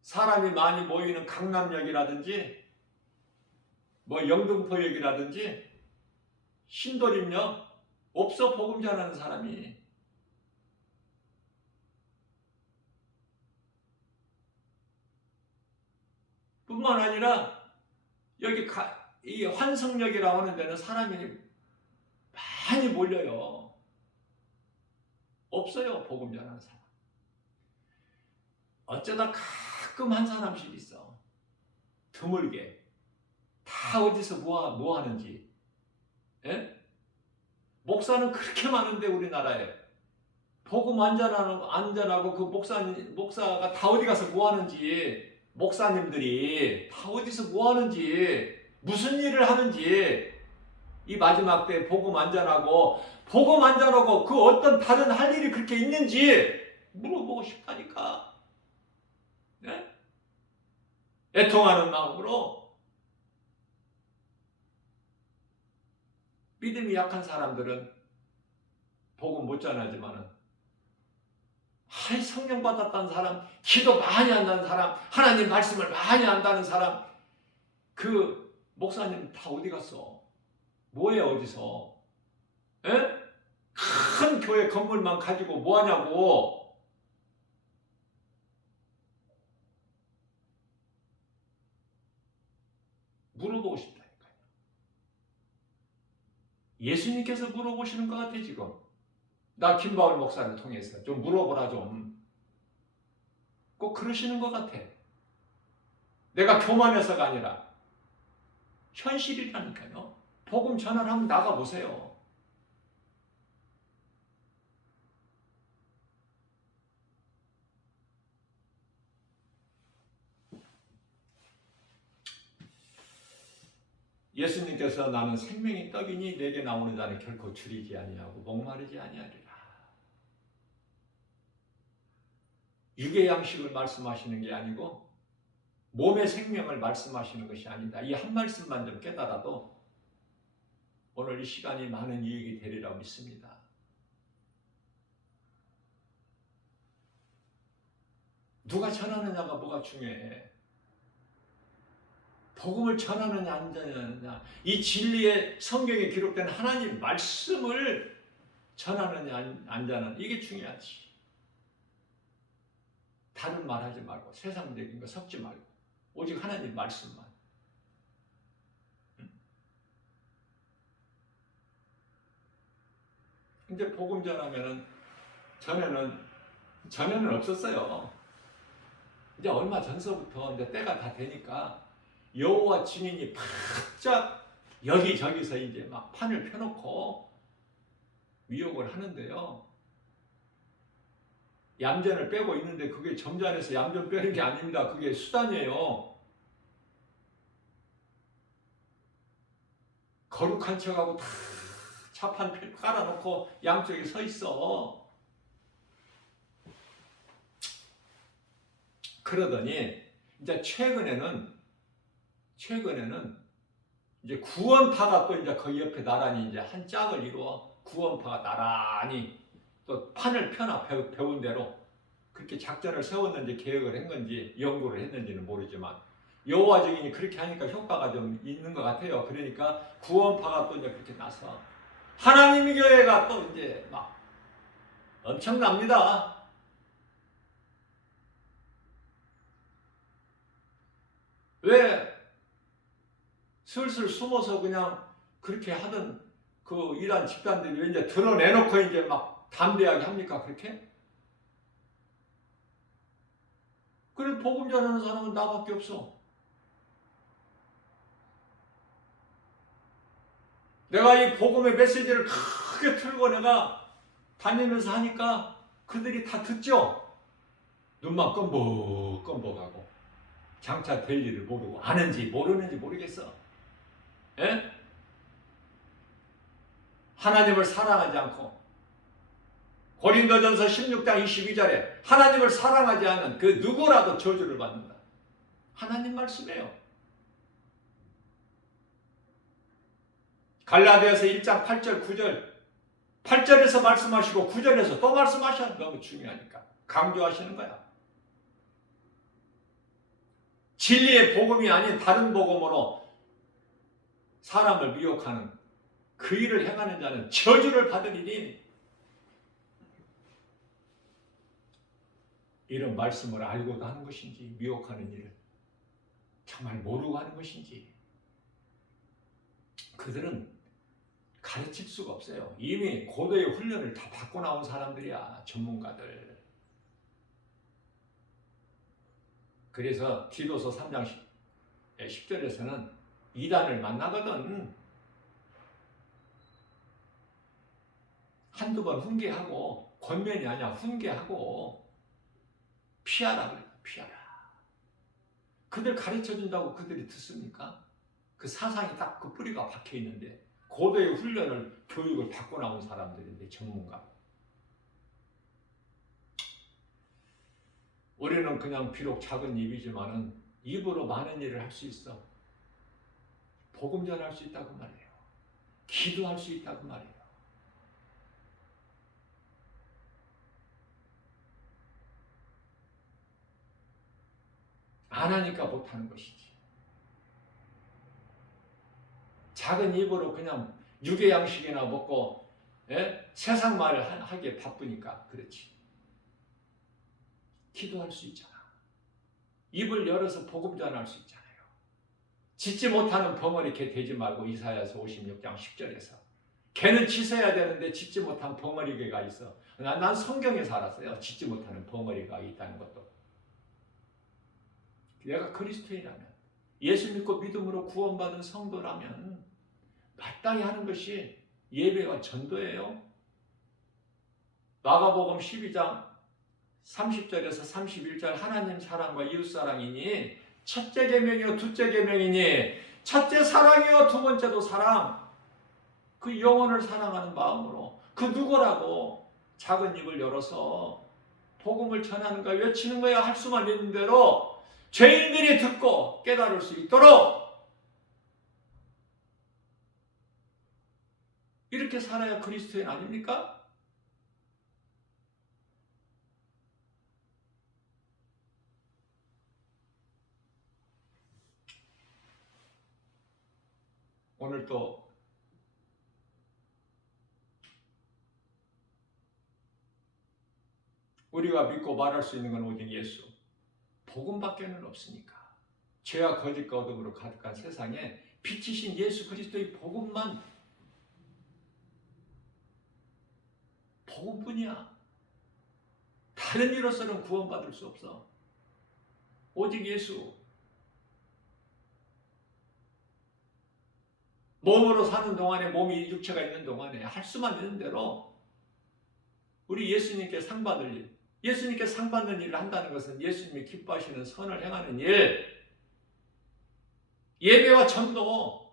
사람이 많이 모이는 강남역이라든지 뭐 영등포역이라든지 신도림역 없어. 복음 전하는 사람이. 뿐만 아니라 여기 이 환성역이라고 하는 데는 사람이 많이 몰려요. 없어요, 복음 전하는 사람. 어쩌다 가끔 한 사람씩 있어. 드물게. 다 어디서 뭐 하는지. 예? 목사는 그렇게 많은데 우리나라에 복음 안전하고 그 목사가 다 어디 가서 뭐 하는지, 목사님들이 다 어디서 뭐 하는지, 무슨 일을 하는지, 이 마지막 때 복음 안전하고 그 어떤 다른 할 일이 그렇게 있는지 물어보고 싶다니까. 네? 애통하는 마음으로. 믿음이 약한 사람들은 복음 못 전하지만은, 성령 받았다는 사람, 기도 많이 한다는 사람, 하나님 말씀을 많이 한다는 사람, 그 목사님 다 어디 갔어? 뭐해 어디서? 에? 큰 교회 건물만 가지고 뭐 하냐고. 물어보고 싶다니까요. 예수님께서 물어보시는 것 같아 지금. 나 김바울 목사를 통해서 좀 물어보라 좀. 꼭 그러시는 것 같아. 내가 교만해서가 아니라 현실이라니까요. 복음 전환 한번 나가보세요. 예수님께서 나는 생명의 떡이니 내게 나오는 자는 결코 줄이지 아니하고 목마르지 아니하리라. 육의 양식을 말씀하시는 게 아니고 몸의 생명을 말씀하시는 것이 아니다. 이 한 말씀만 좀 깨달아도 오늘 이 시간이 많은 이익이 되리라 믿습니다. 누가 전하느냐가 뭐가 중요해. 복음을 전하느냐 안 전하느냐, 이 진리의 성경에 기록된 하나님 말씀을 전하느냐 안 전하느냐, 이게 중요하지. 다른 말 하지 말고 세상적인 거 섞지 말고 오직 하나님 말씀만. 근데 복음 전하면은 전에는 없었어요. 이제 얼마 전서부터 이제 때가 다 되니까 여호와 증인이 바짝 여기저기서 이제 막 판을 펴놓고 미혹을 하는데요. 얌전을 빼고 있는데 그게 점잖아서 얌전 빼는 게 아닙니다. 그게 수단이에요. 거룩한 척하고 다 차판 깔아놓고 양쪽에 서 있어. 그러더니 이제 최근에는 이제 구원파가 또 이제 그 옆에 나란히 이제 한 짝을 이루어 구원파가 나란히 또 판을 펴나 배운 대로 그렇게 작전을 세웠는지 계획을 한 건지 연구를 했는지는 모르지만 여호와 증인이 그렇게 하니까 효과가 좀 있는 것 같아요. 그러니까 구원파가 또 이제 그렇게 나서 하나님의 교회가 또 이제 막 엄청납니다. 왜 슬슬 숨어서 그냥 그렇게 하던 그 이란 집단들이 왜 이제 드러내놓고 이제 막 담대하게 합니까? 그렇게? 그래, 복음 전하는 사람은 나밖에 없어. 내가 이 복음의 메시지를 크게 틀고 내가 다니면서 하니까 그들이 다 듣죠? 눈만 껌벅껌벅하고 장차 될 일을 모르고 아는지 모르는지 모르겠어. 예? 하나님을 사랑하지 않고 고린도전서 16장 22절에 하나님을 사랑하지 않은 그 누구라도 저주를 받는다. 하나님 말씀이에요. 갈라디아서 1장 8절 9절 8절에서 말씀하시고 9절에서 또 말씀하셔야 너무 중요하니까 강조하시는 거야. 진리의 복음이 아닌 다른 복음으로 사람을 미혹하는 그 일을 행하는 자는 저주를 받으리니, 이런 말씀을 알고도 하는 것인지 미혹하는 일을 정말 모르고 하는 것인지 그들은 가르칠 수가 없어요. 이미 고도의 훈련을 다 받고 나온 사람들이야. 전문가들. 그래서 디도서 3장 10절에서는 이단을 만나거든. 한두 번 훈계하고, 권면이 아니야, 훈계하고 피하라 그래. 피하라. 그들 가르쳐준다고 그들이 듣습니까? 그 사상이 딱 그 뿌리가 박혀 있는데, 고도의 훈련을, 교육을 받고 나온 사람들인데, 전문가. 우리는 그냥 비록 작은 입이지만은 입으로 많은 일을 할 수 있어. 복음 전할 수 있다고 말이에요. 기도할 수 있다고 말이에요. 안 하니까 못하는 것이지. 작은 입으로 그냥 육의 양식이나 먹고 세상 말을 하기에 바쁘니까 그렇지. 기도할 수 있잖아. 입을 열어서 복음 전할 수 있잖아요. 짖지 못하는 벙어리 개 되지 말고, 이사야서 56장 10절에서. 개는 짖어야 되는데 짖지 못한 벙어리 개가 있어. 난 성경에서 알았어요. 짖지 못하는 벙어리가 있다는 것도. 내가 그리스도인이라면, 예수 믿고 믿음으로 구원받은 성도라면 마땅히 하는 것이 예배와 전도예요. 마가복음 12장 30절에서 31절, 하나님 사랑과 이웃 사랑이니 첫째 계명이요 둘째 계명이니, 첫째 사랑이요 두 번째도 사랑. 그 영혼을 사랑하는 마음으로, 그 누구라고 작은 입을 열어서 복음을 전하는 거야, 외치는 거야. 할 수만 있는 대로 죄인들이 듣고 깨달을 수 있도록 이렇게 살아야 그리스도인 아닙니까? 오늘 또 우리가 믿고 말할 수 있는 건 오직 예수, 복음밖에는 없으니까. 죄와 거짓과 어둠으로 가득한 세상에 빛이신 예수 그리스도의 복음만, 복음뿐이야. 다른 이로서는 구원받을 수 없어. 오직 예수. 몸으로 사는 동안에, 몸이 육체가 있는 동안에 할 수만 있는 대로 우리 예수님께 상 받을 일, 예수님께 상 받는 일을 한다는 것은 예수님이 기뻐하시는 선을 행하는 일, 예배와 전도.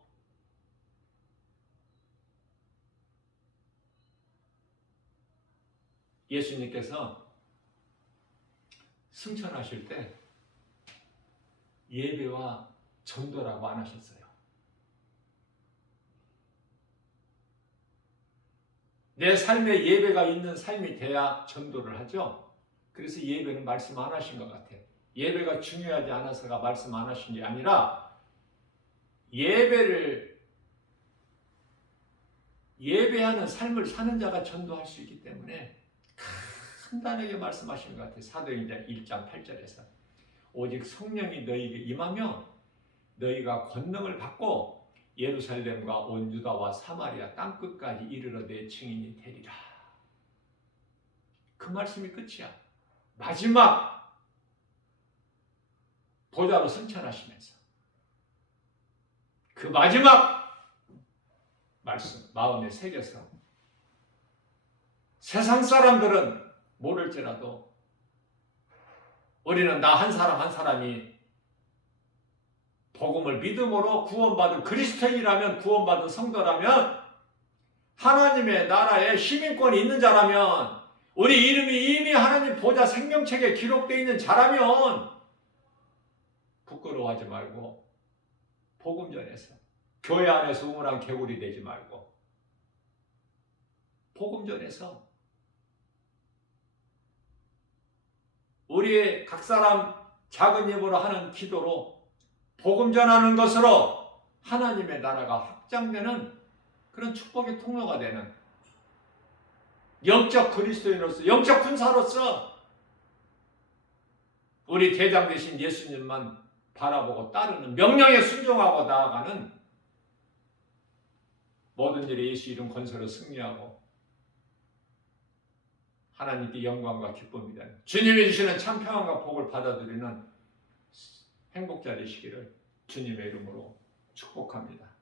예수님께서 승천하실 때 예배와 전도라고 안 하셨어요. 내 삶에 예배가 있는 삶이 돼야 전도를 하죠. 그래서 예배는 말씀 안 하신 것 같아. 예배가 중요하지 않아서가 말씀 안 하신 게 아니라, 예배하는 삶을 사는 자가 전도할 수 있기 때문에 간단하게 말씀하시는 것 같아요. 사도행전 1장 8절에서 오직 성령이 너희에게 임하며 너희가 권능을 받고 예루살렘과 온 유다와 사마리아 땅끝까지 이르러 내 증인이 되리라. 그 말씀이 끝이야. 마지막 보좌로 승천하시면서 그 마지막 말씀 마음에 새겨서 세상 사람들은 모를지라도 우리는 나 한 사람 한 사람이 복음을 믿음으로 구원받은 그리스도인이라면, 구원받은 성도라면, 하나님의 나라에 시민권이 있는 자라면, 우리 이름이 이미 하나님 보좌 생명책에 기록되어 있는 자라면 부끄러워하지 말고 복음 전해서, 교회 안에서 우물한 개구리 되지 말고 복음 전해서 우리의 각 사람 작은 입으로 하는 기도로 복음 전하는 것으로 하나님의 나라가 확장되는 그런 축복의 통로가 되는 영적 그리스도인으로서, 영적 군사로서 우리 대장 되신 예수님만 바라보고 따르는, 명령에 순종하고 나아가는 모든 일에 예수 이름 권세로 승리하고 하나님께 영광과 기쁨이 되는 주님이 주시는 참 평안과 복을 받아들이는 행복자 되시기를 주님의 이름으로 축복합니다.